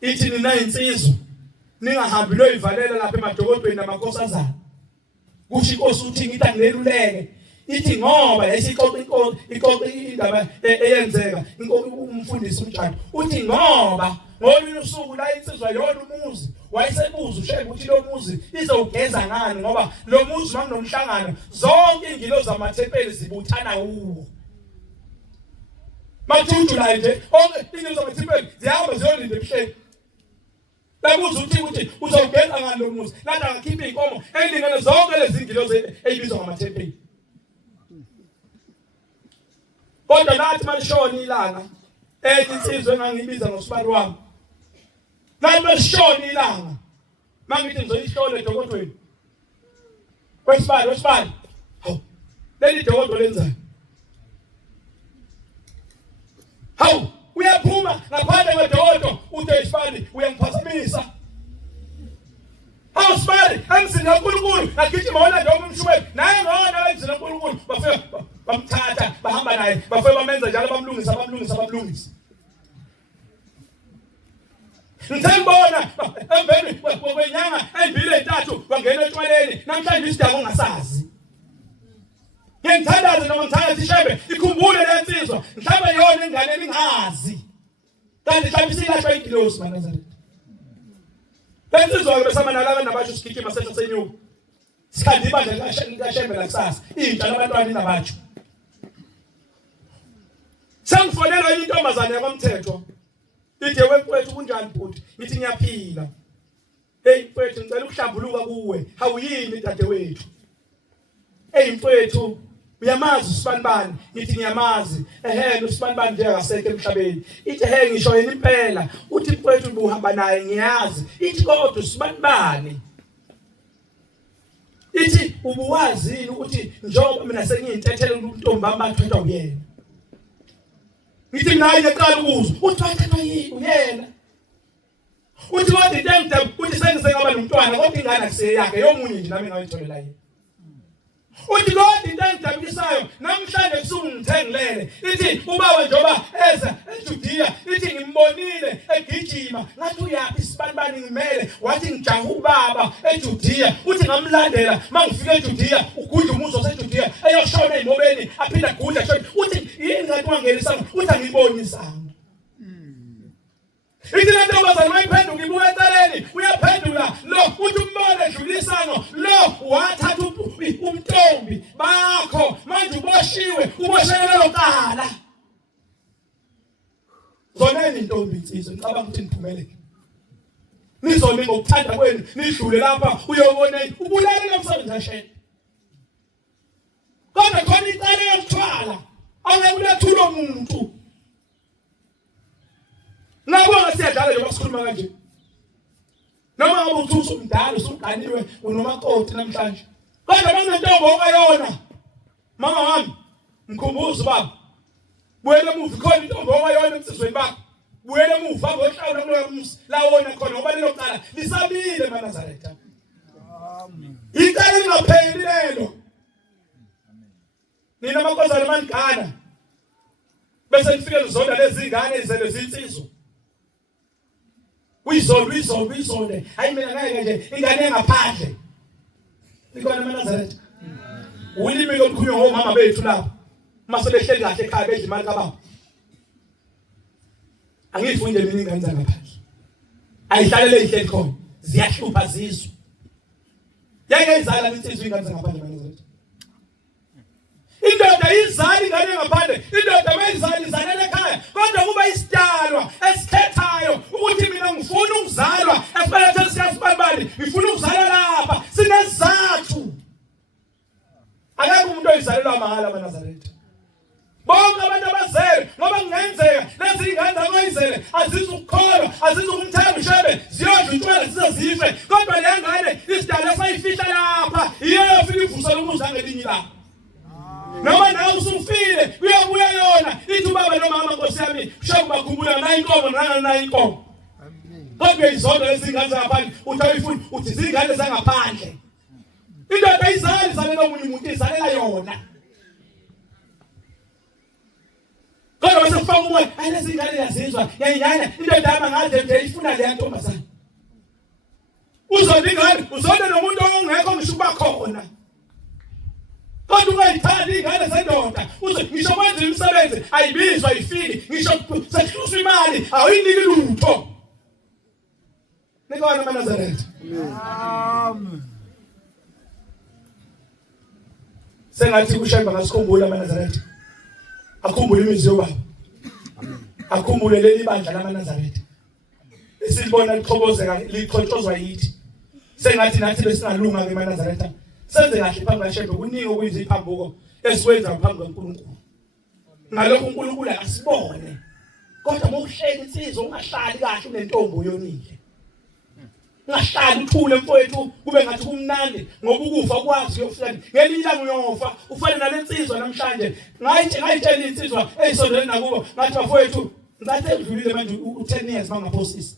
ithi nina insizwa ningahambi loyivalela lapha emadokodweni namakhosazana kusho inkosi uthi ngithi angiluleke ithi ngoba isixoxa indaba eyenzeka umfundisi umtshado uthi ngoba ngolunye usuku la insizwa yona umuzi wayesebuza ushebe ukuthi lo muzi izowugeza ngani ngoba lo muzi makunomhlangano zonke ingilo zamathempeli zibuthana kuwo mathunju la nje onke ingilo zamathempeli zihamba ziyolinda ebuhleni labuza ukuthi uzowugeza ngani lo muzi landa ngakhipha inkomo endingene zonke lezi ingilo ezibizwa ngamathempeli kodwa nathi malishona ilanga insizwe engangibiza ngosibali wami nathi malishona ilanga mangithi ngizoyihlole edokodweni wesibali hawu leli dokodo lenzayo hawu uyaphuma ngaphandle kwedokodo uthi isibali uyangiphazamisa hawu sibali emzini kaNkulunkulu ngagijima wona njengoba umshumeli naye ngona emzini kaNkulunkulu bafika bamthatha bahamba naye bafike bamenza njalo bamlungisa ngithembona emveni kwenyanga embili entathu wangena etshwaleni namhlanje isidako ngasazi ngiyithandaze noma ngithanda ishebe ikhumbule lensizwa mhlawumbe yona ingane ningazi kanti mhlawumbe silahlwa ingilosi maNazaretha. Bensizwa ke besamanala nabasho sigijima sesho senyuka. Sikhandi ibandla kaShembe la kusasa. Intsha nabantwana inabatsho. Sangifonela intombazane yakwamthetho. Ithi wemfowethu kunjani bhuti? Ngithi ngiyaphila. Hey mfowethu ngicela ukuhlambuluka kuwe. Hawuyini dadewethu? Hey mfowethu uyamazi uSibanibani? Ngithi ngiyamazi. uSibanibani nje akasekho emhlabeni. Ithi ngisho yena impela. Uthi mfowethu ubuhamba naye ngiyazi. Ithi kodwa uSibanibani. Ithi ubuwazini ukuthi njengoba mina sengiyintethele untombi abathethwa uyena. Ngithi mina ngiqala ukuzwa uthi wathethwa uyena. Uthi wathi ngidemde uthi sengizengaba nomntwana kodwa ingane akuseyakhe yomunye nje nami ngayitholela yena. Uthi kodwa into engidabukisayo namhlanje kusungithengilele. Ithi ubaba njoba eza eJudiya ithi ngimbonile egijima ngathi uyaphi Sibanibani ngimele wathi ngijaha ubaba eJudiya uthi ngamlandela mangifika eJudiya ugudla umuzo waseJudiya eyoshona emobeni aphinda agudla shona uthi yini ngathi wangelisanga uthi angibonisanga. Ithi le ntombazane mayiphenduka ibuya eceleni uyaphendula lo uthi umbone edlulisano lo wathatha umntombi bakho manje uboshiwe uboshelwe lo kala. Zoneni intombi insizwe ngicabanga ukuthi niphumelele. Nizone ngokuthanda kwenu nidlule lapha uyobona ubulale nomsebenzi kaShembe. Kodwa khona icala yokuthwala awulethulo umuntu. Nabona siyadlala njengoba sikhuluma kanje. Noma ngabe uthi usumdala usuganiwe unomakoti namhlanje. Kodwa banentombi okayona. Mama wami mkhumbuza ubaba. Buyele emuva khona intombi okayona emsizweni bakho. Buyele emuva ngohlawula kuloya umsi la wona khona ngoba lelo cala lisabile maNazaretha. Amen. Icala lingapheli lelo. Nina makozana manigana. Bese nifike nizonda lezi ngane izele zinsizwa. Uyizonde. Hayi mina ngeke nje ingane engaphandle. Ikona maNazaretha. Ulimi lokukhulunywa ngomama bethu lapha. Mase behleli kahle ekhaya bedla imali kababa. Angifunde mina ingane zangaphandle. Ayihlalele ihleli khona. Ziyahlupha zizwe. Yake izala insizwe ingane zangaphandle maNazaretha. Indoda izali ingane engaphandle. Indoda mayizali izalele ekhaya. Kodwa kuba isidalwa esikhethayo ukuthi mina ngifuna ukuzalwa esibalethe siyasibanibani ngifuna ukuzalwa lapha sinesizathu. Akekho umuntu oyizalelwa mahala maNazaretha. Bonke abantu abazele ngoba kungenzeka lezi ingane zabayizele azizukukholwa azizukumthemba uShembe ziyodla intwala zize kodwa le ngane isidalwa sayifihla lapha iyofika ivusela umuzi angelinye lapha. Noma nawe usufile uyabuya yona ithi ubaba nomama Nkosi yami Shembe bakhumbula nayo inkomo nayo inkomo. Kodwa izonto lezi ngane zangaphandle uthi awuyifuni uthi zingane zangaphandle. Indoda izali zalela omunye umuntu izalela yona. Kodwa bese kufaka umoya lezi ngane yazizwa yayingane indoda yami ngaze nje ifuna le ntombazana. Uzonda ingane uzonda nomuntu ongekho ngisho kuba khona. Kodwa ungayithandi ingane sendoda ngisho kwenza imisebenzi ayibizwa ayifiki ngisho sekuhluswa imali awuyiniki lutho. Nikona maNazaretha. Amen. Sengathi uShembe ngasikhumbula maNazaretha. Akhumbule imizwa yobaba. Akhumbule leli bandla lamaNazaretha. Esibona liqhobozeka liqhotshozwa yithi. Sengathi nathi besingalunga ngemaNazaretha. Senze kahle phambi kaShembe kuningi okuyiziphambuko esikwenza phambi kaNkulunkulu. Ngalokho uNkulunkulu asibone. Kodwa mokuhleli insizwa ungahlali kahle unentombi oyonile. Ungahlali uthule mfowethu kube ngathi kumnandi ngoba ukufa kwazi uyofika ngelinye ilanga uyofa ufane nalensizwa namhlanje ngayitshela insizwa eyisondele nakubo ngathi bafowethu ngathi edlulile manje u10 years bangaphosisi.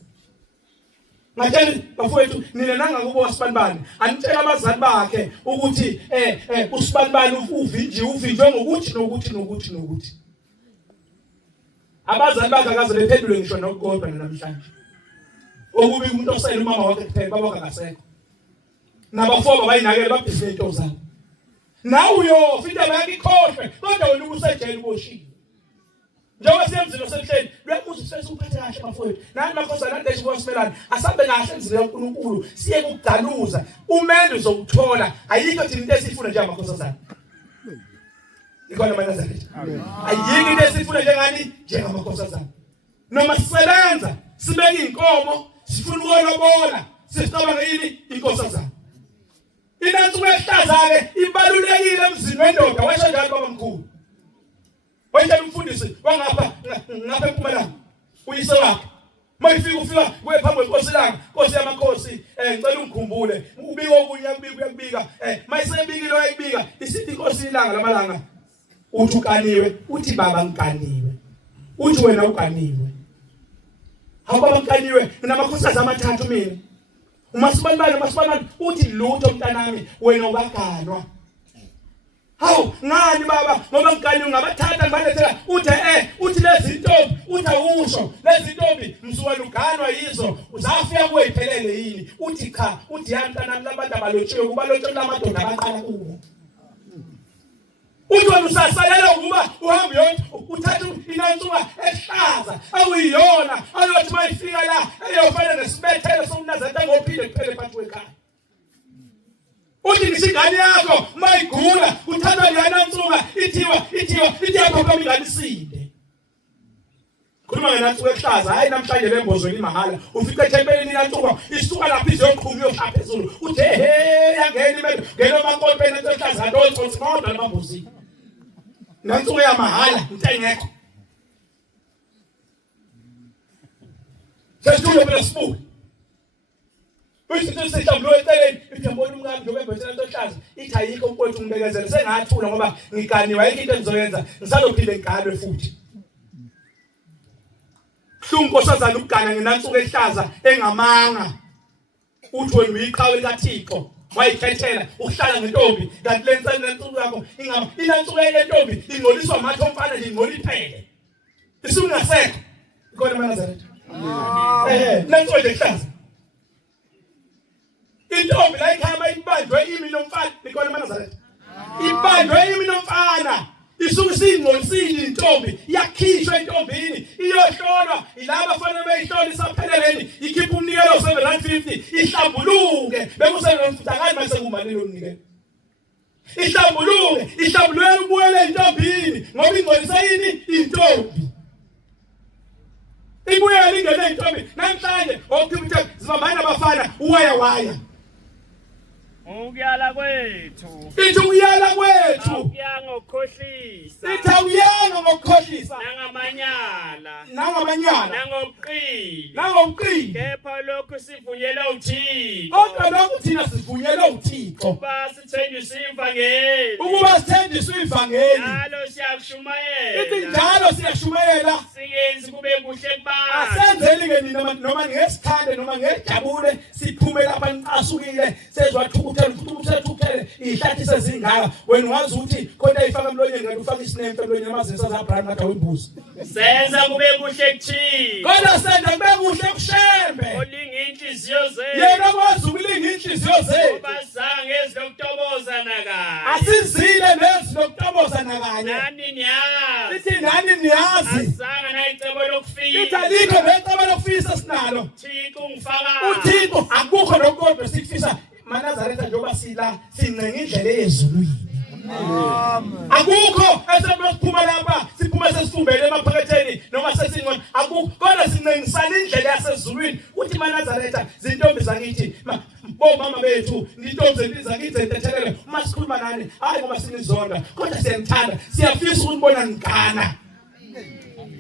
Ngathi bafowethu nina nangakubo waSibanibani anitshela abazali bakhe ukuthi uSibanibani uvinjwe ngokuthi. Abazali bakhe akaze bephendule ngisho nokukodwa namhlanje. Okubi umuntu osayela umama wakhe kuphela baba akasekho. Nabafowabo bayinakele babhizi into zabo. Nawe uyofa into yakhe ikhohlwe kodwa wena ubusejele uboshiwe. njengoba siyemzini osemhleni luyabuza usese uphathe kahle bafowethu nani makhosa nani desho kwasimelana asabe kahle emzini kaNkulunkulu siye kukudaluza umendo uzowuthola ayikho thina into esifuna nje amakhosazana ikhona amaNazaretha ayikho into esifuna njengani njengamakhosazana noma sisebenza sibeka inkomo sifuna ukolobola sicabanga yini inkosazana inansuku ehlaza ke ibalulekile emzini wendoda washo njalo baba mkhulu wayithatha umfundisi wangapha ngapha eMpumalanga uyise wakhe mayifika kuye phambi kwenkosi langa Nkosi yamakhosi ngicela ungikhumbule ubika okunye uyakubika mayisebikile wayibika isithi inkosi ilanga lamalanga uthi ukaniwe uthi baba ngikaniwe uthi wena ukaniwe hawu baba ngikaniwe nginamakhosikazi amathathu mina umasibani uthi lutho mntanami wena ubaganwa hawu ngani baba ngoba ngikaniwe ngabathatha ngibalethela uthi lezi intombi uthi awusho lezi intombi msuka luganwa yizo uzafika kuwe iphelele yini uthi cha uthi yantana labantu abalotshiwe kubalotshwe lamadoda abaqala kuwo uthi wena usasalela ukuba uhambe yonke uthatha inansuka ehlaza awuyiyona ayothi mayifika la eyofana nesibethelo somNazaretha ngophinde kuphele phansi wekhaya uthi ngisingane yakho mayigula uthathwa nganansuka ithiwa phapha ingane isinde khuluma ngenansuka ehlaza hayi namhlanje lembozweni mahala ufika ethempelini inansuka isuka lapha izoqhuma yoshaya phezulu uthi yangena imelo ngelo mankopeni ehlaza ndotsotsi kodwa lamabuzini nansuka yamahala intengekho sesithulo belesibuke Uyisithi sihlambuluwe eceleni iphambona umngane njengoba embethela into ehlaza ithi ayikho mfowethu ngibekezele sengathula ngoba ngiganiwe ayikho into engizoyenza ngisalophinde ngigalwe futhi Nkosazana ukugana ngenansuku ehlaza engamanga uthi wena uyiqhawe likaThixo wayikhethela ukuhlala ngentombi kanti lensana nensuku yakho inansuku yentombi ingcoliswa amathe omfana nje ingcoliphele isungasekho ikhona amaNazaretha nansuku ehlaza intombi la ikhaya ibanjwe imi nomfana ikhona amaNazaretha ibanjwe imi nomfana isuke singcolisile intombi yakhishwa entombini iyohlolwa ilaba afanele beyihlola isapheleleni ikhipha umnikelo $750 ihlambuluke bekusebenza mase kumalelo umnikelo ihlambuluke ubuyele entombini ngoba ingcolisa yini intombi ibuyele ingene intombi namhlanje okuthi zibambana abafana waya Ukuyala kwethu. Ithi ukuyala kwethu. Ukuyanga ngokukhohlisa. Ithi ukuyanga ngokukhohlisa. Nangamanyala. Nangobuqili. Kepha lokhu sivunyelwa uThixo. Kodwa lokhu thina sivunyelwa uThixo. Ukuba sithenjiswe ivangeli. Njalo siyakushumayela. Ithi njalo siyashumayela. Singenzi kube kuhle kubantu. Asenzeli ke nina noma ngesithande noma ngejabule siphume lapha niqasukile sezwathukuthela ihlathi sezingaka wena wazi ukuthi khona ayifaka emlonyeni ngathi ufaka isinemfe emlonyeni amazinsa zaBrand ngathi awimbuzi senza kube kuhle kuThixo kodwa senza kube kuhle kushembe olinga inhliziyo zethu yena kwazi ukulinga inhliziyo zethu bazange ezilokutoboza nakanye asizile nezilokutoboza nakanye ithi nani niyazi azange nayicebo lokufika ithi alikho necebo lokufisa sinalo Thixo ungifaka uThixo akukho nokodwa sikufisa amaNazaretha njengoba sila sincenga indlela ezulwini akukho esebesiphuma lapha siphuma sesifumbele emaphaketheni noma sesingqondo akukho kodwa sincengisana indlela yasezulwini uthi amaNazaretha zintombi zakithi bomama bethu intombi zakithi zethethelele uma sikhuluma nani hayi ngoba sinizonda kodwa siyanithanda siyafisa ukubona ngana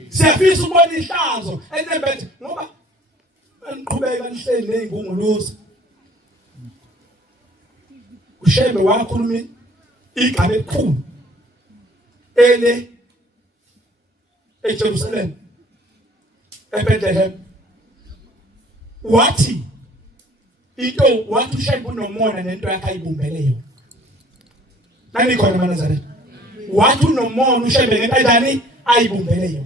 siyafisa ukubona ihlazo enembethe ngoba angiqhubeka nihleli nezingunguluza ushembe wakhuluma igaba elikhulu eJerusalem eBethlehem wathi ushembe unomona nento yakhe ayibumbeleyo nani khona amaNazaretha wathi unomona ushembe ngento ayidani ayibumbeleyo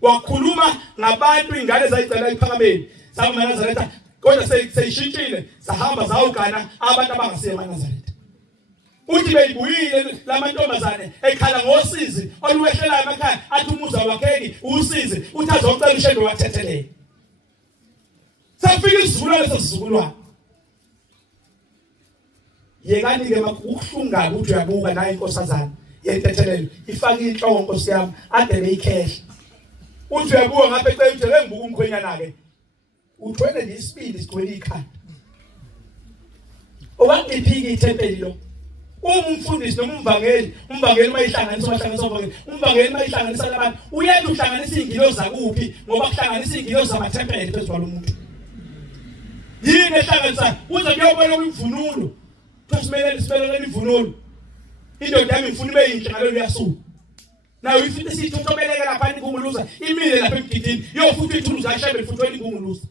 wakhuluma ngabantu ingane zayicela iphakameni amaNazaretha kodwa seyishintshile sahamba zawugana abantu abangasiye amaNazaretha uthi beyibuyile lamantombazane ekhala ngosizi oluwehlelayo emakhaya athi umuza wakheki usizi uthi azocela ushendo wathethelele safika isizukulwane sesizukulwane yekani ke ukuhlunga ukuthi uyabuka nayo inkosazana yentethelelo ifaka inhloko Nkosi yami ade beyikhehla uthi uyabuka ngapha ecela uthi ngibuka umkhwenyana ke uthwele nesibili sigcwele ikhanda owangiphika ithempeli lo umfundisi noma umvangeli mayihlanganisa labantu uyena uhlanganisa ingilosi zakuphi ngoba kuhlanganisa ingilosi zamathempeli phezulu kwalomuntu yini ehlanganisa uze kuyobona imvunulo kusimelele imvunulo indoda yami ngifuna ibe yinhle ngalo liyasuka nayo ifite sithi utobeleka lapha ingunguluza imile lapha emgidini yofuthi ithuluza ashebe futhi wena ingunguluza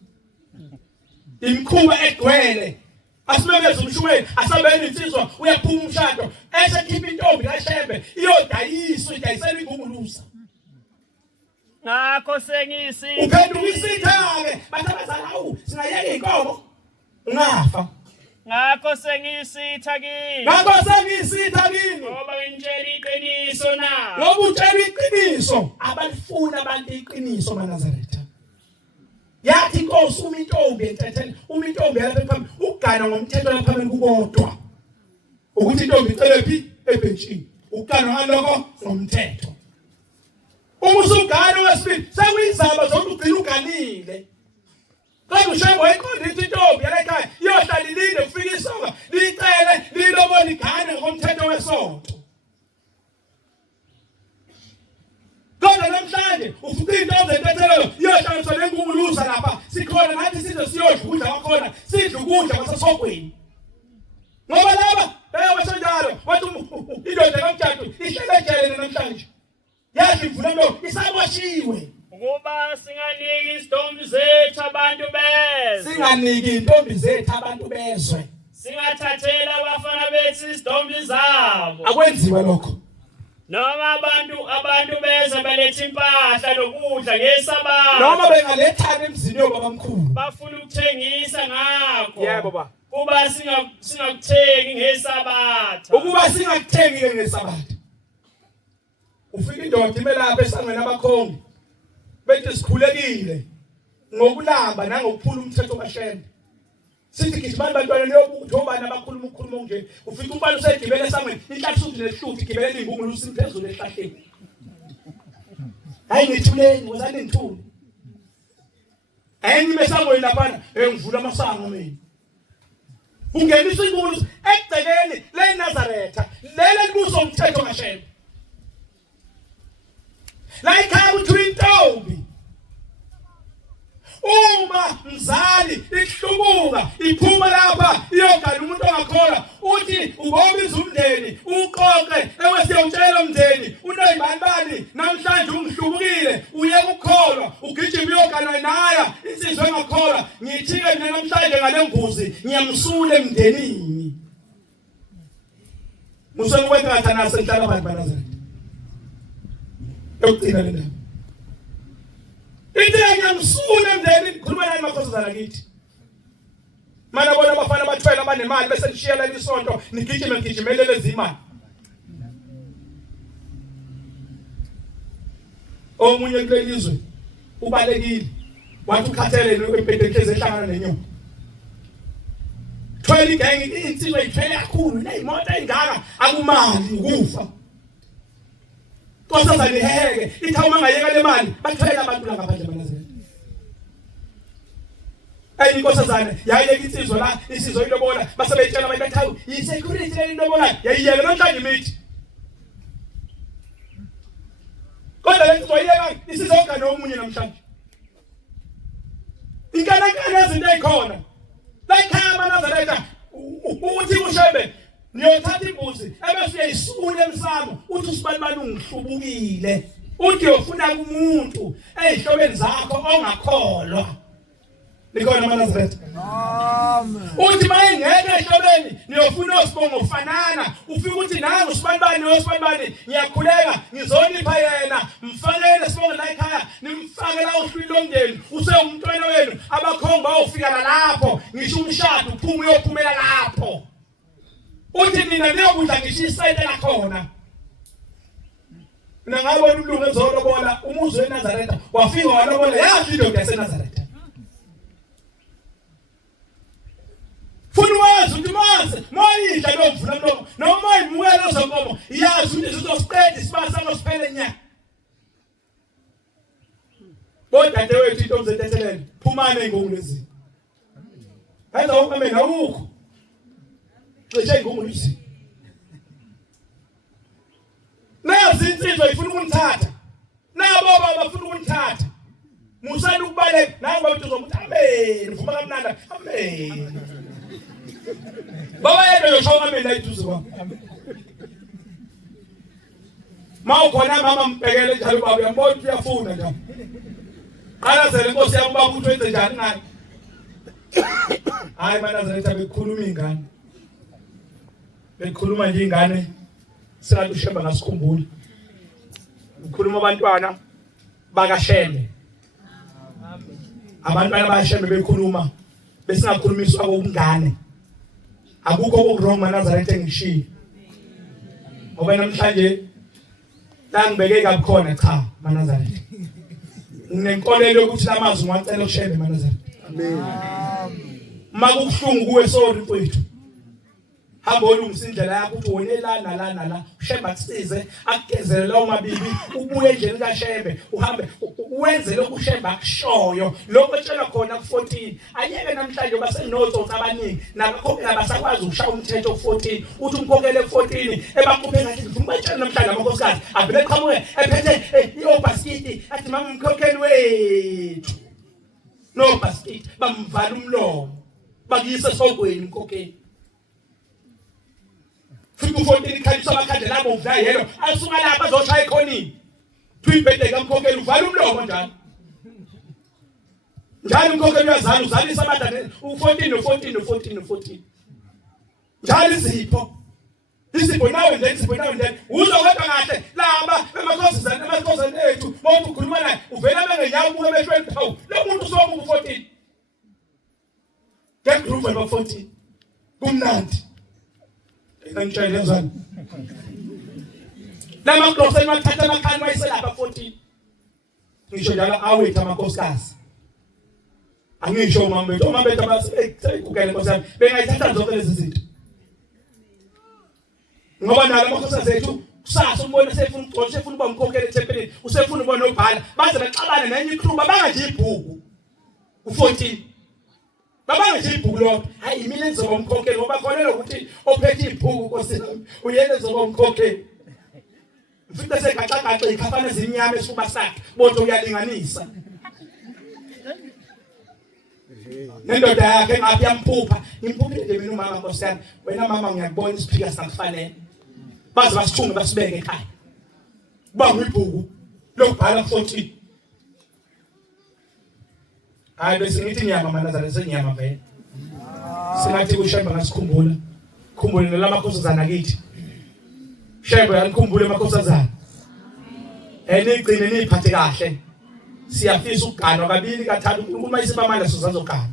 imkhuba egcwele asimemeza umshumeli asabene insizwa uyaphuma umshado esekhipha intombi kaShembe idayisela ingunguluza ngakho sengisi uphenduka isitha-ke bathakazana awu singayeka inkomo ungafa ngakho sengiyisitha kini ngoba ngitshela iqiniso na ngoba utshela iqiniso abalifuna abantu iqiniso maNazaretha yathi inkosi umintombi entethele umintombi yalapha phambili ukugana ngomthetho lapha phambili kukodwa ukuthi intombi icele phi ebhenjini ukugana ngaloko ngomthetho uma usugana wesibili sekuyizaba zonke ugcina uganile kodwa uShembe wayiqonda intombi yalekhaya iyohlala ilinde kufika isonka licele lilobona igane ngomthetho wesonto kodwa namhlanje ufuthi intombi entethelelo iyohlanganiswa nengunguluza lapha sikhona nathi size siyodla ukudla kwakhona sidle ukudla kwasesokweni ngoba laba bayabasho njalo wathi indoda kamthathu ihlele ejele namhlanje yathi imvula lo isaboshiwe ukuba singaniki izidombi zethu abantu bezwe singaniki intombi zethu abantu bezwe singathathela abafana bethu izidombi zabo akwenziwe lokho noma abantu bezwe baletha impahla lokudla ngeSabatha noma bengalethana emzini yobabamkhulu bafuna ukuthengisa ngakho yebo baba kuba singakuthengi ngeSabatha ukuba singakuthengi ngeSabatha ufika indoda imelapha esangweni abakhongi bethi sikhulekile ngokulamba nangokuphula umthetho kaShembe sithi gijimani bantwana niyokuthobana abakhuluma ukukhuluma nje ufika umbalo usegibele esangweni inhlahluthi nesihluthi gibele ingungulu usimphezulu ehlahleni hayi ngithuleni wozani ngithule hayi nimesangweni lapha ngivula amasango mina ungenisa ingungulu egcekeni leNazaretha lele libuso umthetho kaShembe la ikhaya uthi intombi uma mzali ihlubuka iphuma lapha iyogana umuntu ongakholwa uthi ubobiza umndeni uqoqe ewesiyotshela umndeni unoyibanibani namhlanje ungihlubukile uye ukukholwa ugijima uyogana naya insizwe engakholwa ngithike mina namhlanje ngale mbuzi ngiyamsula emndenini musengikwenza ngathana senhlala abantu baNazaretha yokugcina le ndaba into ngiyamsula emndeni khuluma nani makhosazana kithi mana bona abafana bathwele abanemali bese lishiyela isonto nigijimele lezi imali omunye kulelizwe ubalekile wathi ukhathele empedekeze ehlangana nenyoni thwele igangi insizwe ithwele kakhulu neyimoto engaka akumali ukufa Kosa zaliheke ithawuma ngayeka le mali bathwele abantu la ngaphandle baNazaretha ayi inkosazane yayeke insizwe la insizwe ilobola basebetshela abantu bathawu yisecurity le ilobola yayiyeke namhlanje mithi kodwa le insizwe yayeka isizonga nomunye namhlanje inkanakana izinto ezikhona la ikhaya baNazaretha uthi uShembe niyothatha imbuzi ebese uyayisula emsamo uthi usibanibani ungihlubukile uthi ufuna kumuntu ezihlobeni zakho ongakholwa likhona maNazaretha amen uthi mayengeke ezihlobeni niyofuna osibongo ufanana ufika uthi nangu usibanibani ngiyakhuleka ngizonipha yena mfakele sibongo la ekhaya nimfakela uhlwili lomndeni use umntwana wenu abakhomba ufika lapho ngisho umshado uphuma uyophumela lapho uthi mina ngiyokudla ngisho isayite lakhona. Mina ngabona umlungu ezolobola umuzi weNazaretha wafika walobola yazi indoda yaseNazaretha. Funa wazi ukuthi mase moyidla lokuvula mlomo noma imukelo zonkomo yazi ukuthi sizosiqeda isibasa ngosiphele nya. Bodade wethu intombi zetethelele phumane ingungu lezi. Hayiza ukame nawukho. Cishe ingungu lezi. Nazi insizwa ifuna ukunithatha. Nabo baba bafuna ukunithatha. Musana ukubaleka nawe bathi uzomuthi amen uvuma kamnandi amen. Baba yedwa yosho amen la iduze kwami. Mawukhona mama mbhekele njalo baba uyambona ukuthi uyafuna njalo. Qala zele Nkosi yami baba ukuthi wenze njani ngayo. Hayi maNazaretha bekhuluma ingane. Bekhuluma nje ingane singathi uShembe ngasikhumbula. Ukhuluma abantwana bakaShembe. Abantwana bakaShembe bekhuluma besingakhulumiswa ngokungane. Akukho okurong maNazaretha engishiye. Ngoba namhlanje la ngibeke kabukhona cha maNazaretha. Nginenkolelo ukuthi lamazwi ngiwacela uShembe maNazaretha. Amen. Makubuhlungu kuwe sorry mfowethu. Hamba olungisa indlela yakho uthi wena la uShembe akusize akugezele lawo mabibi ubuye endleleni kaShembe uhambe uwenze lokhu uShembe akushoyo lokho etshela khona ku14 ayeke namhlanje basenotsotsi abaningi nabakhokhela basakwazi ukushaya umthetho ku14 uthi umkhokhele ku14 ebakhuphe ngathi ngifuna batshela namhlanje amakhosikazi avele qhamuke ephethe iobasket athi mama umkhokheli wethu no basket bamvala umlomo bakuyisa sokweni umkhokheli. Fika u14 ikhalisa abakhande labo uvayelo asuka lapha azoshaya ikhonini. Twibhede kamkhokheli uvala umlomo njalo. Njalo umkhokheli uyazala uzalisa abadala u14. Njalo izipho nawe nje uzokwenza kahle laba emakhosini ethu bonke ukhuluma naye uvela bengenyawo ubuke behlweni phawu lo muntu usoku u14. Get groove about 14. Kumnandi. Ngitshela njani? Lama klose mathatha amakhani mayiselapha 14. Ngisho njalo awethu amakhosikazi. Angisho mama bethu abaseyikukele nkosana bengayithatha zonke lezi zinto. Ngoba nalo amakhosikazi ethu kusasa umbona sefuna ugcola sefuna uba umkhokhele ethempelini usefuna ubona obhala baze baxabane nenye ikhruba bangaje ibhuku u14. Baba nje ibhuku lokho hayi mina enzoba umkhokheli ngoba khonela ukuthi ophethe ibhuku Nkosi nami uyena enzoba umkhokheli. Mfika segaxagaxa ikhafana ezimnyama esifuba sakhe bonke uyalinganisa. Nendoda yakhe ngapi yamphupha imphuphile nje mina umama Nkosi yami wena mama ngiyakubona isiphika sangifanele. Baze basithunge basibeke ekhaya. Kuba ibhuku lokubhala 14. Hayi bese ngithi nyama maNazaretha senyama vele. Singathi uShembe ngasikhumbula. Khumbule lamakhosazana kithi. Shembe yalikhumbule amakhosazana. Enigcine niphathe kahle. Siyafisa ukuganwa kabili kathathu uma isibamandla sizazogana.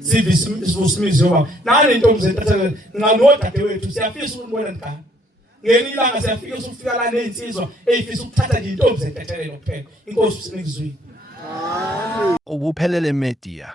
Sivusimizi yoba. Nani intombi zetathelele nganodade wethu siyafisa ukubona ngani. Ngenilanga siyafika usufika la nezinsizwa ezifisa ukuthatha nje intombi zetathelele kuphela. Inkosi sinikuzwini. Ubuphelele Media.